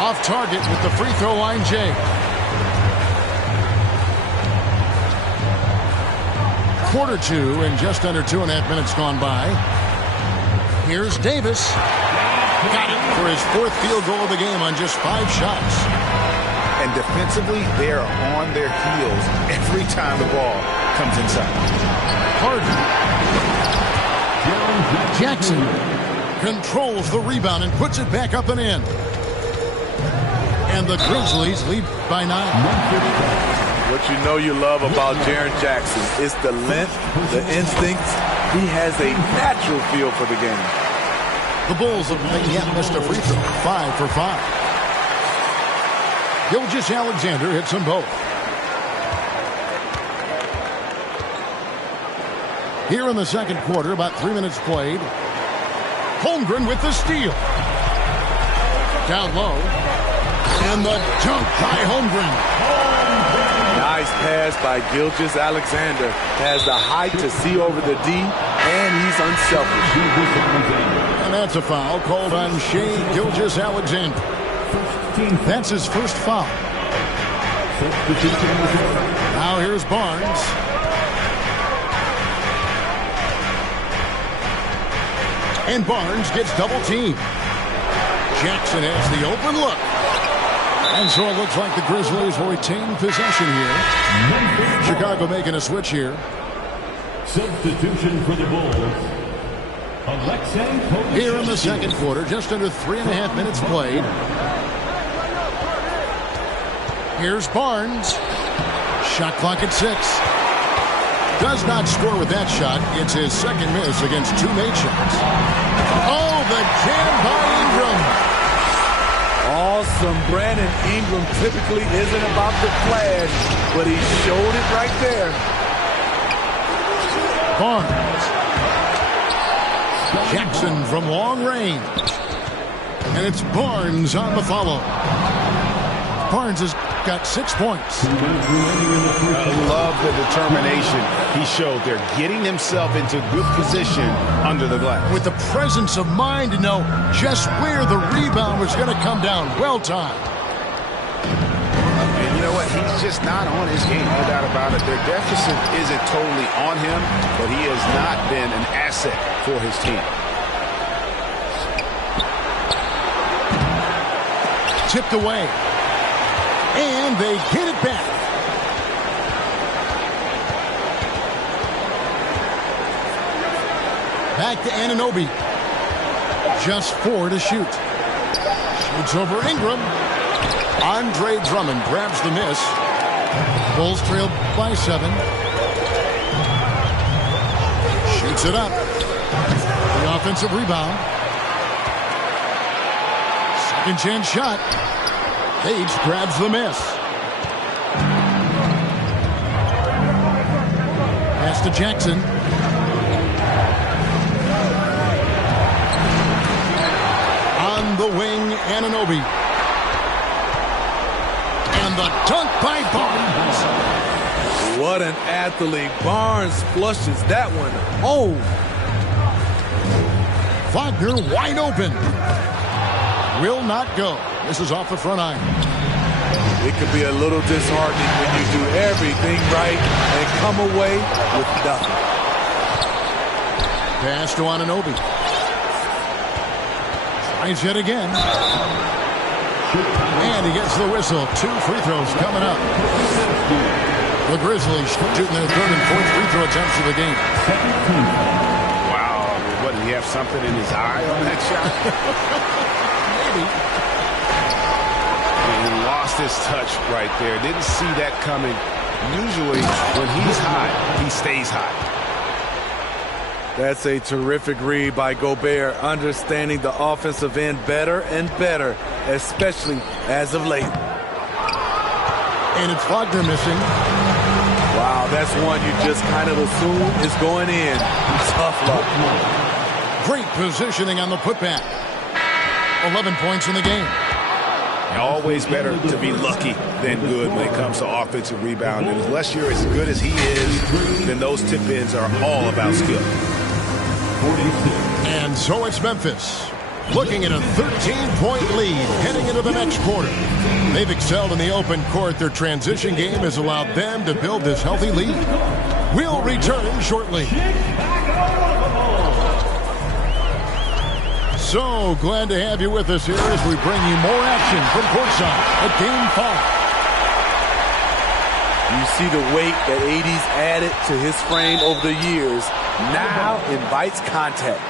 Off target with the free throw line, Jay. Quarter 2 and just under 2.5 minutes gone by. Here's Davis. Got it for his fourth field goal of the game on just 5 shots. And defensively, they are on their heels every time the ball comes inside. Harden. Jackson controls the rebound and puts it back up and in. And the Grizzlies lead by 9. What you know you love about Jaren Jackson is the length, the instincts. He has a natural feel for the game. The Bulls have yet missed a free throw. 5 for 5. Gilgeous-Alexander hits them both. Here in the second quarter, about 3 minutes played. Holmgren with the steal. Down low. And the dunk by Holmgren. Nice pass by Gilgeous-Alexander. Has the height to see over the D, and he's unselfish. And that's a foul called on Shai Gilgeous-Alexander. That's his first foul. Now here's Barnes. And Barnes gets double teamed. Jackson has the open look. And so it looks like the Grizzlies will retain possession here. Chicago making a switch here. Substitution for the Bulls. Here in the second quarter, just under 3.5 minutes played. Here's Barnes. Shot clock at 6. Does not score with that shot. It's his second miss against 2 made shots. Oh, the jam by Ingram. Awesome. Brandon Ingram typically isn't about the flash, but he showed it right there. Barnes. Jackson from long range. And it's Barnes on the follow. Barnes has got 6 points. I love the determination he showed there, getting himself into good position under the glass. With the presence of mind to know just where the rebound was going to come down. Well timed. And you know what? He's just not on his game, no doubt about it. Their deficit isn't totally on him, but he has not been an asset for his team. Tipped away. And they get it back. Back to Anunoby. Just 4 to shoot. Shoots over Ingram. Andre Drummond grabs the miss. Bulls trail by 7. Shoots it up. The offensive rebound. Second chance shot. Page grabs the miss. Pass to Jackson. On the wing, Anunoby. And the dunk by Barnes. What an athlete. Barnes flushes that one home. Wagner wide open. Will not go. This is off the front iron. It could be a little disheartening when you do everything right and come away with nothing. Pass to Anunoby. Tries it again. And he gets the whistle. 2 free throws coming up. The Grizzlies shooting their third and fourth free throw attempts of the game. Wow. What, did he have something in his eye on that shot? Maybe. He lost his touch right there. Didn't see that coming. Usually, when he's hot, he stays hot. That's a terrific read by Gobert, understanding the offensive end better and better, especially as of late. And it's Wagner missing. Wow, that's one you just kind of assume is going in. Tough luck. Great positioning on the putback. 11 points in the game. Always better to be lucky than good when it comes to offensive rebound. And unless you're as good as he is, then those tip-ins are all about skill. And so it's Memphis, looking at a 13-point lead heading into the next quarter. They've excelled in the open court. Their transition game has allowed them to build this healthy lead. We'll return shortly. So glad to have you with us here as we bring you more action from courtside at Game 5. You see the weight that AD's added to his frame over the years. Now invites contact.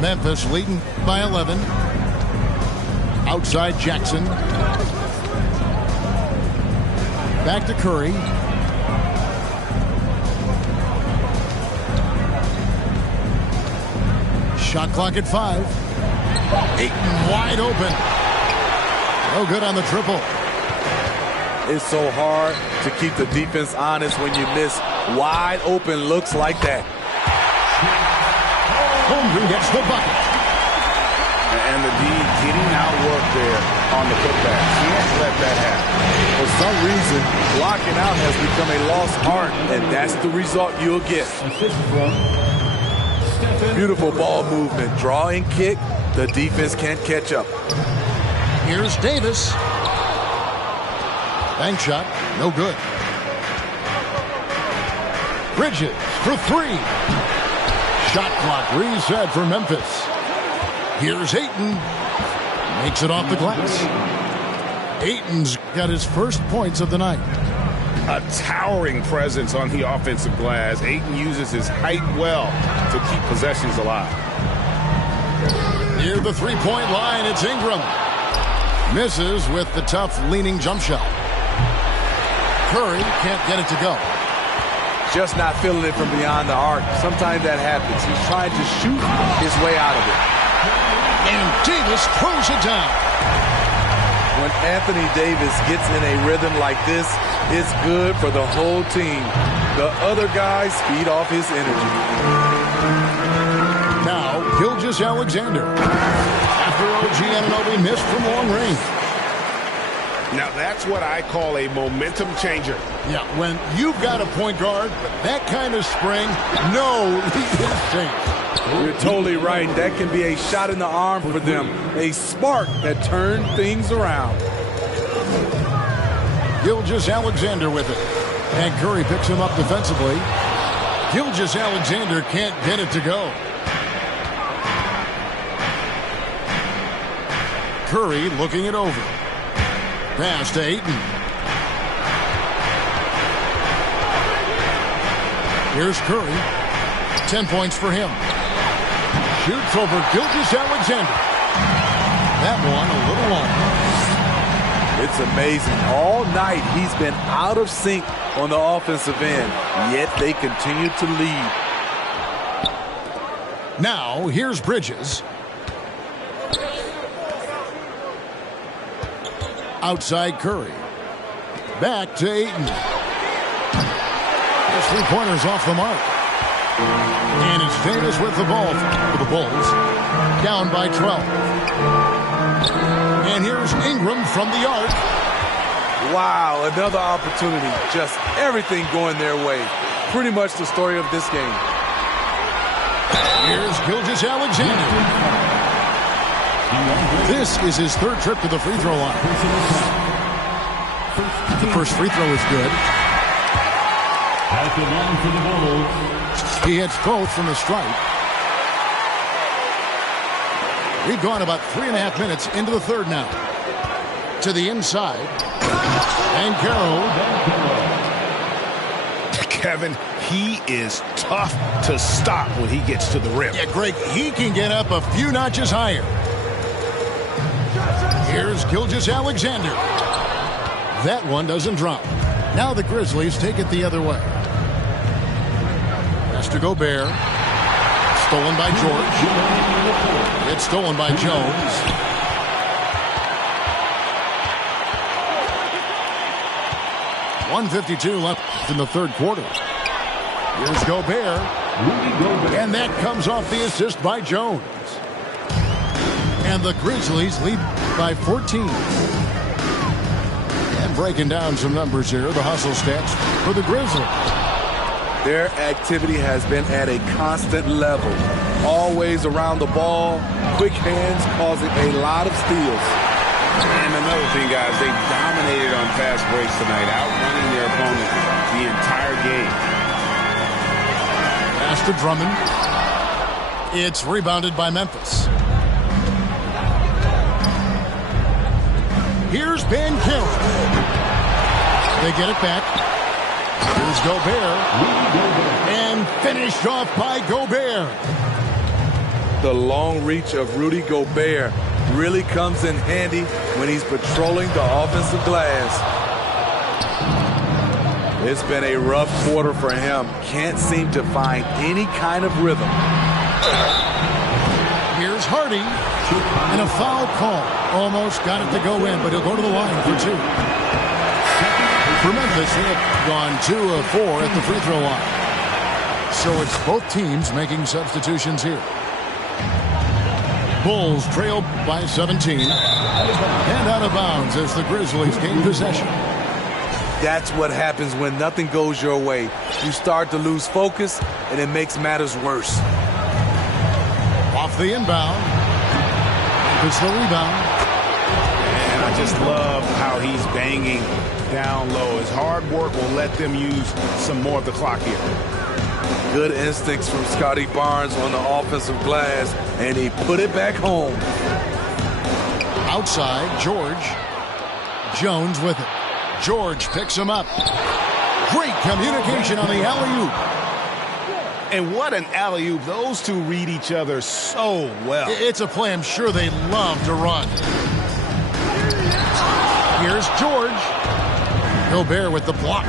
Memphis leading by 11. Outside Jackson. Back to Curry. Shot clock at 5. Ayton wide open. No good on the triple. It's so hard to keep the defense honest when you miss wide open looks like that. Holmgren gets the bucket. And the D getting outworked there on the putback. Can't let that happen. For some reason, blocking out has become a lost art, and that's the result you'll get. Beautiful ball movement. Draw and kick. The defense can't catch up. Here's Davis. Bank shot. No good. Bridges for 3. Shot clock reset for Memphis. Here's Ayton. Makes it off the glass. Ayton's got his first points of the night. A towering presence on the offensive glass. Ayton uses his height well to keep possessions alive. Near the three-point line, it's Ingram. Misses with the tough leaning jump shot. Curry can't get it to go. Just not feeling it from beyond the arc. Sometimes that happens. He's trying to shoot his way out of it. And Davis throws it down. When Anthony Davis gets in a rhythm like this, it's good for the whole team. The other guys feed off his energy. Now, Gilgeous-Alexander. After OG Anunoby missed from long range. Now that's what I call a momentum changer. Yeah, when you've got a point guard with that kind of spring, no lead is safe. You're totally right. That can be a shot in the arm for them. A spark that turned things around. Gilgeous-Alexander with it. And Curry picks him up defensively. Gilgeous-Alexander can't get it to go. Curry looking it over. Pass to Ayton. Here's Curry. 10 points for him. Shoots over Gilgeous-Alexander. That one a little long. It's amazing. All night he's been out of sync on the offensive end, yet they continue to lead. Now, here's Bridges. Outside Curry. Back to Ayton. The three-pointer's off the mark. And it's Davis with the ball for the Bulls. Down by 12. And here's Ingram from the arc. Wow, another opportunity. Just everything going their way. Pretty much the story of this game. Here's Gilgeous-Alexander. This is his third trip to the free throw line. The first free throw is good. He hits both from the stripe. We've gone about 3.5 minutes into the third now. To the inside. And Carroll. Kevin, he is tough to stop when he gets to the rim. Yeah, Greg, he can get up a few notches higher. Here's Gilgeous-Alexander. That one doesn't drop. Now the Grizzlies take it the other way. Pass to Gobert. Stolen by George. It's stolen by Jones. .152 left in the third quarter. Here's Gobert. And that comes off the assist by Jones. And the Grizzlies lead by 14. And breaking down some numbers here, the hustle stats for the Grizzlies. Their activity has been at a constant level. Always around the ball, quick hands causing a lot of steals. And another thing, guys, they dominated on fast breaks tonight, outrunning their opponent the entire game. Pass to Drummond. It's rebounded by Memphis. Here's Ben Carroll. They get it back. Here's Gobert. And finished off by Gobert. The long reach of Rudy Gobert really comes in handy when he's patrolling the offensive glass. It's been a rough quarter for him. Can't seem to find any kind of rhythm. Here's Hardy. And a foul call. Almost got it to go in, but he'll go to the line for two. For Memphis, they have gone 2 of 4 at the free throw line. So it's both teams making substitutions here. Bulls trail by 17. And out of bounds as the Grizzlies gain possession. That's what happens when nothing goes your way. You start to lose focus, and it makes matters worse. Off the inbound. It's the rebound. And I just love how he's banging down low. His hard work will let them use some more of the clock here. Good instincts from Scotty Barnes on the offensive glass, and he put it back home. Outside, George. Jones with it. George picks him up. Great communication on the alley-oop. And what an alley-oop. Those two read each other so well. It's a play I'm sure they love to run. Here's George. Gobert with the block.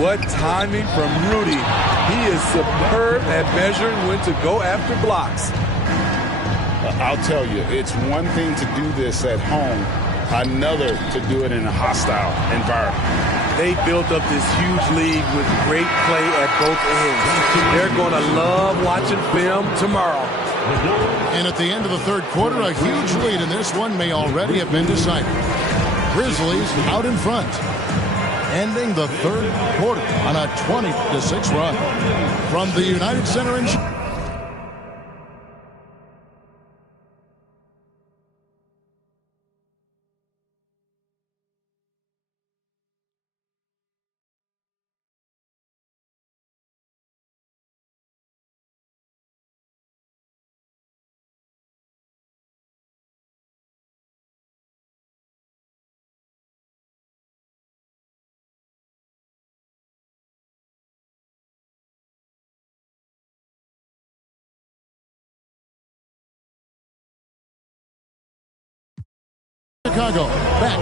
What timing from Rudy. He is superb at measuring when to go after blocks. I'll tell you, it's one thing to do this at home, another to do it in a hostile environment. They built up this huge lead with great play at both ends. They're going to love watching film tomorrow. And at the end of the third quarter, a huge lead, and this one may already have been decided. Grizzlies out in front, ending the third quarter on a 20-6 run. From the United Center in Chicago. Back.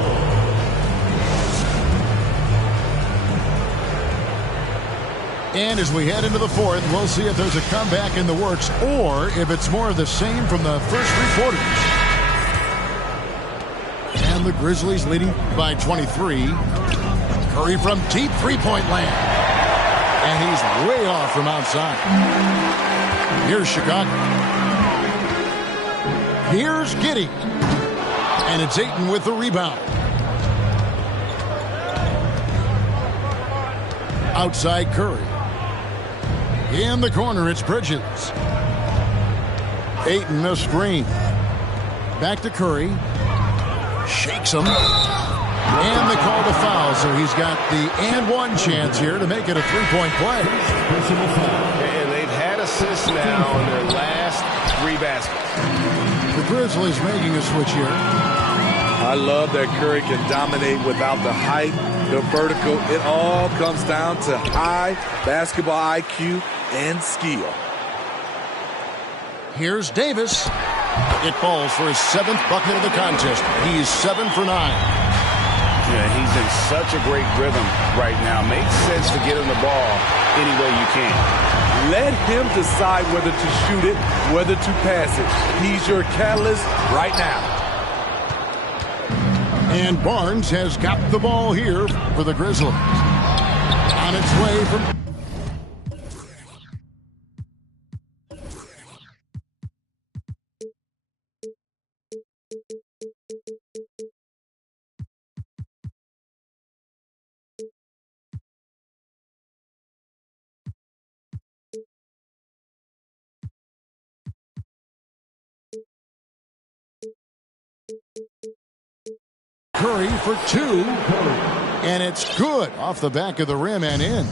And as we head into the fourth, we'll see if there's a comeback in the works or if it's more of the same from the first 3 quarters. And the Grizzlies leading by 23. Curry from deep three-point land. And he's way off from outside. Here's Chicago. Here's Giddey. And it's Ayton with the rebound. Outside Curry. In the corner, it's Bridges. Ayton a screen. Back to Curry. Shakes him. And they call the foul, so he's got the and one chance here to make it a three-point play. And they've had assists now in their last 3 baskets. The Grizzlies making a switch here. I love that Curry can dominate without the height, the vertical. It all comes down to high basketball IQ and skill. Here's Davis. It falls for his 7th bucket of the contest. He's 7 for 9. Yeah, he's in such a great rhythm right now. Makes sense to get him the ball any way you can. Let him decide whether to shoot it, whether to pass it. He's your catalyst right now. And Barnes has got the ball here for the Grizzlies. On its way from... Curry for 2. And it's good off the back of the rim and in.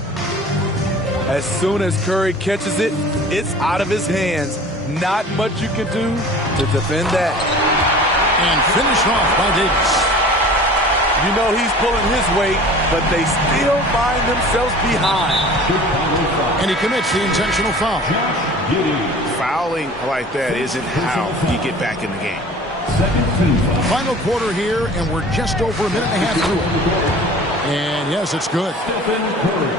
As soon as Curry catches it, it's out of his hands. Not much you can do to defend that. And finished off by Davis. You know he's pulling his weight, but they still find themselves behind. And he commits the intentional foul. Fouling like that isn't how you get back in the game. Final quarter here, and we're just over a minute and a half through it. And yes, it's good.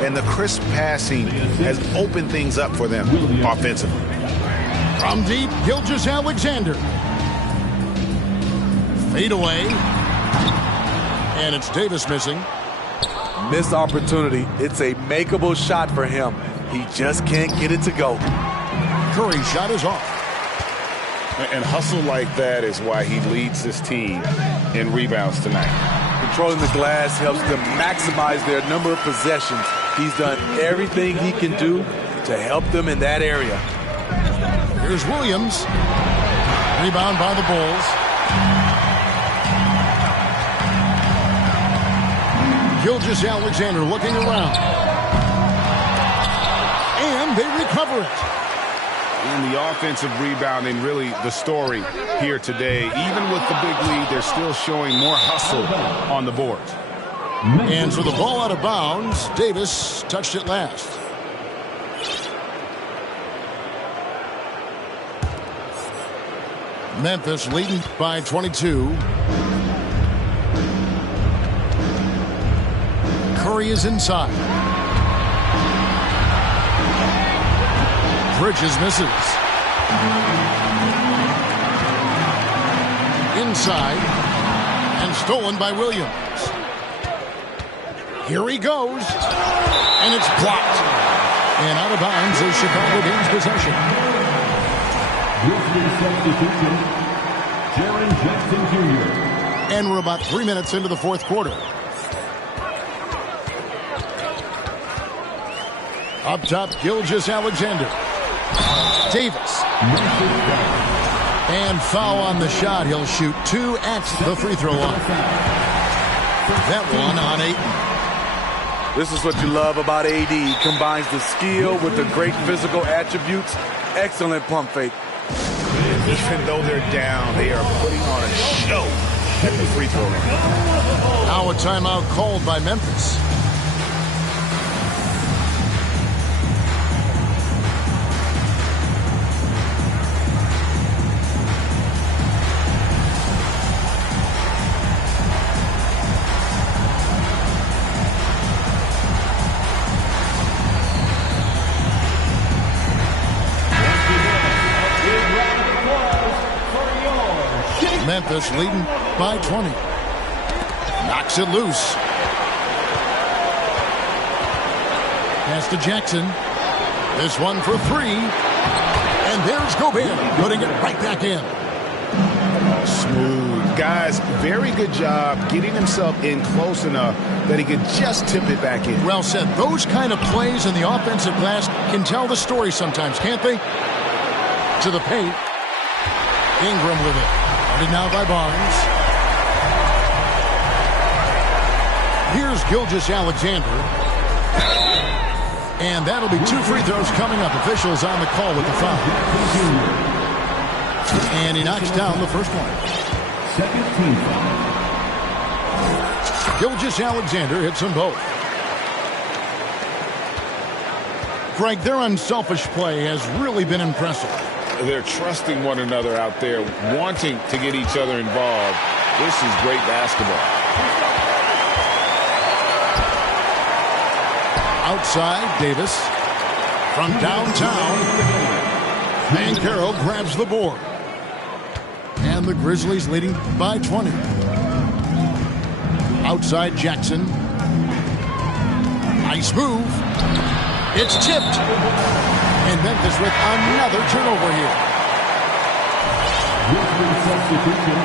And the crisp passing has opened things up for them offensively. From deep, Gilgeous-Alexander. Fade away. And it's Davis missing. Missed opportunity. It's a makeable shot for him. He just can't get it to go. Curry's shot is off. And hustle like that is why he leads this team in rebounds tonight. Controlling the glass helps them maximize their number of possessions. He's done everything he can do to help them in that area. Here's Williams. Rebound by the Bulls. Gilgeous-Alexander looking around. And they recover it. And the offensive rebounding, really the story here today. Even with the big lead, they're still showing more hustle on the boards. And so the ball out of bounds. Davis touched it last. Memphis leading by 22. Curry is inside. Bridges misses. Inside. And stolen by Williams. Here he goes. And it's blocked. And out of bounds as Chicago gains possession. Substitution, Jaren Jackson Jr. And we're about 3 minutes into the fourth quarter. Up top, Gilgeous-Alexander. Davis. And foul on the shot. He'll shoot 2 at the free throw line. That one on Ayton. This is what you love about AD. He combines the skill with the great physical attributes. Excellent pump fake. Even though they're down, they are putting on a show at the free throw line. Now a timeout called by Memphis. Memphis leading by 20. Knocks it loose. Pass to Jackson. This one for 3. And there's Gobert putting it right back in. Smooth. Guys, very good job getting himself in close enough that he could just tip it back in. Well said. Those kind of plays in the offensive glass can tell the story sometimes, can't they? To the paint. Ingram with it. Now by Barnes. Here's Gilgeous-Alexander. And that'll be 2 free throws coming up. Officials on the call with the foul. And he knocks down the first one. Second team foul. Gilgeous-Alexander hits them both. Greg, their unselfish play has really been impressive. They're trusting one another out there, wanting to get each other involved. This is great basketball. Outside, Davis. From downtown. Banchero grabs the board. And the Grizzlies leading by 20. Outside, Jackson. Nice move. It's tipped. And Memphis with another turnover here. Substitution,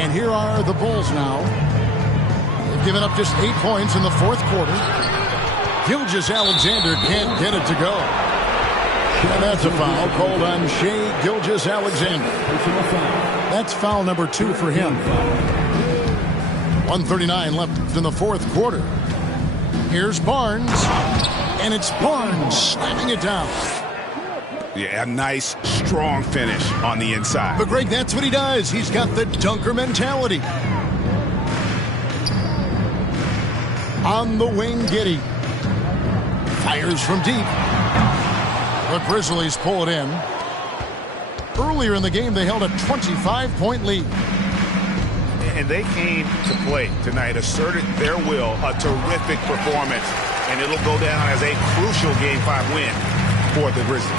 And here are the Bulls now. They've given up just 8 points in the fourth quarter. Gilgeous-Alexander can't get it to go. And that's a foul called on Shai Gilgeous-Alexander. That's foul number 2 for him. 1:39 left in the fourth quarter. Here's Barnes, and it's Barnes slamming it down. Yeah, a nice, strong finish on the inside. But Greg, that's what he does. He's got the dunker mentality. On the wing, Giddey fires from deep. The Grizzlies pull it in. Earlier in the game, they held a 25-point lead. And they came to play tonight, asserted their will, a terrific performance, and it'll go down as a crucial Game 5 win for the Grizzlies.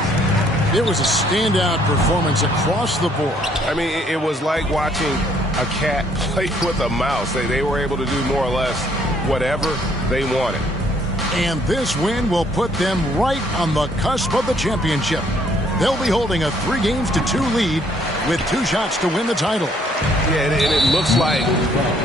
It was a standout performance across the board. I mean, it was like watching a cat play with a mouse. They were able to do more or less whatever they wanted. And this win will put them right on the cusp of the championship. They'll be holding a 3-2 lead with 2 shots to win the title. Yeah, and it looks like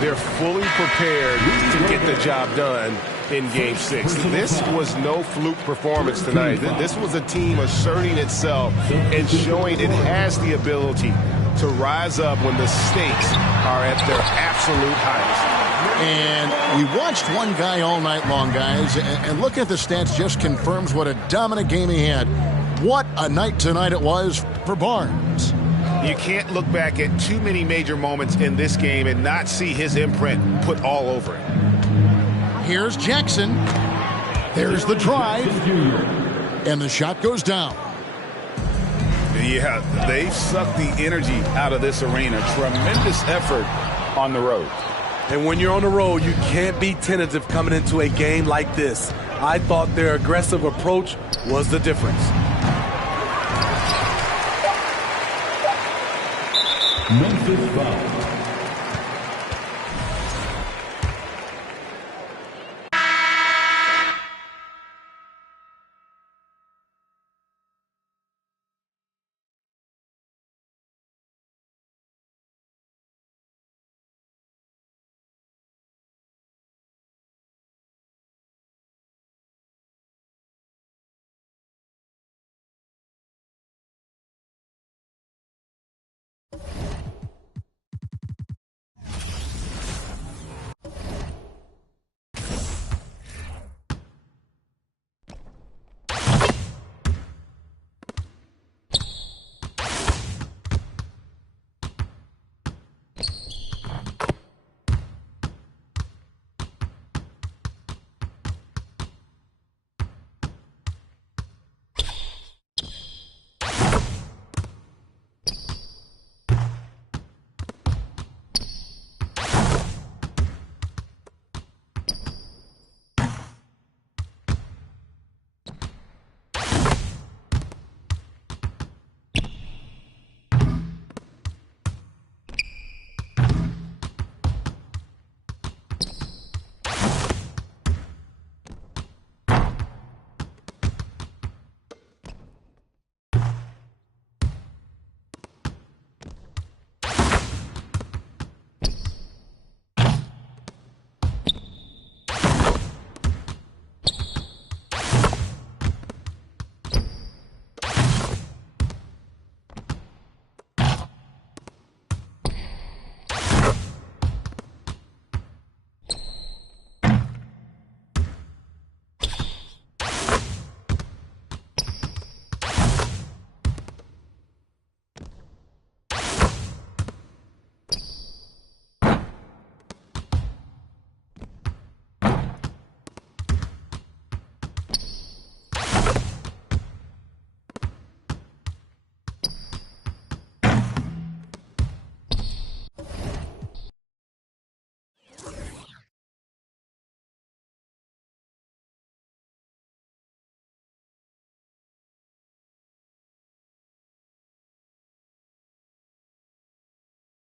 they're fully prepared to get the job done in Game 6. This was no fluke performance tonight. This was a team asserting itself and showing it has the ability to rise up when the stakes are at their absolute highest. And we watched one guy all night long, guys, and look at the stats just confirms what a dominant game he had. What a night tonight it was for Barnes. You can't look back at too many major moments in this game and not see his imprint put all over it. Here's Jackson. There's the drive. And the shot goes down. Yeah, they've sucked the energy out of this arena. Tremendous effort on the road. And when you're on the road, you can't be tentative coming into a game like this. I thought their aggressive approach was the difference. Memphis foul.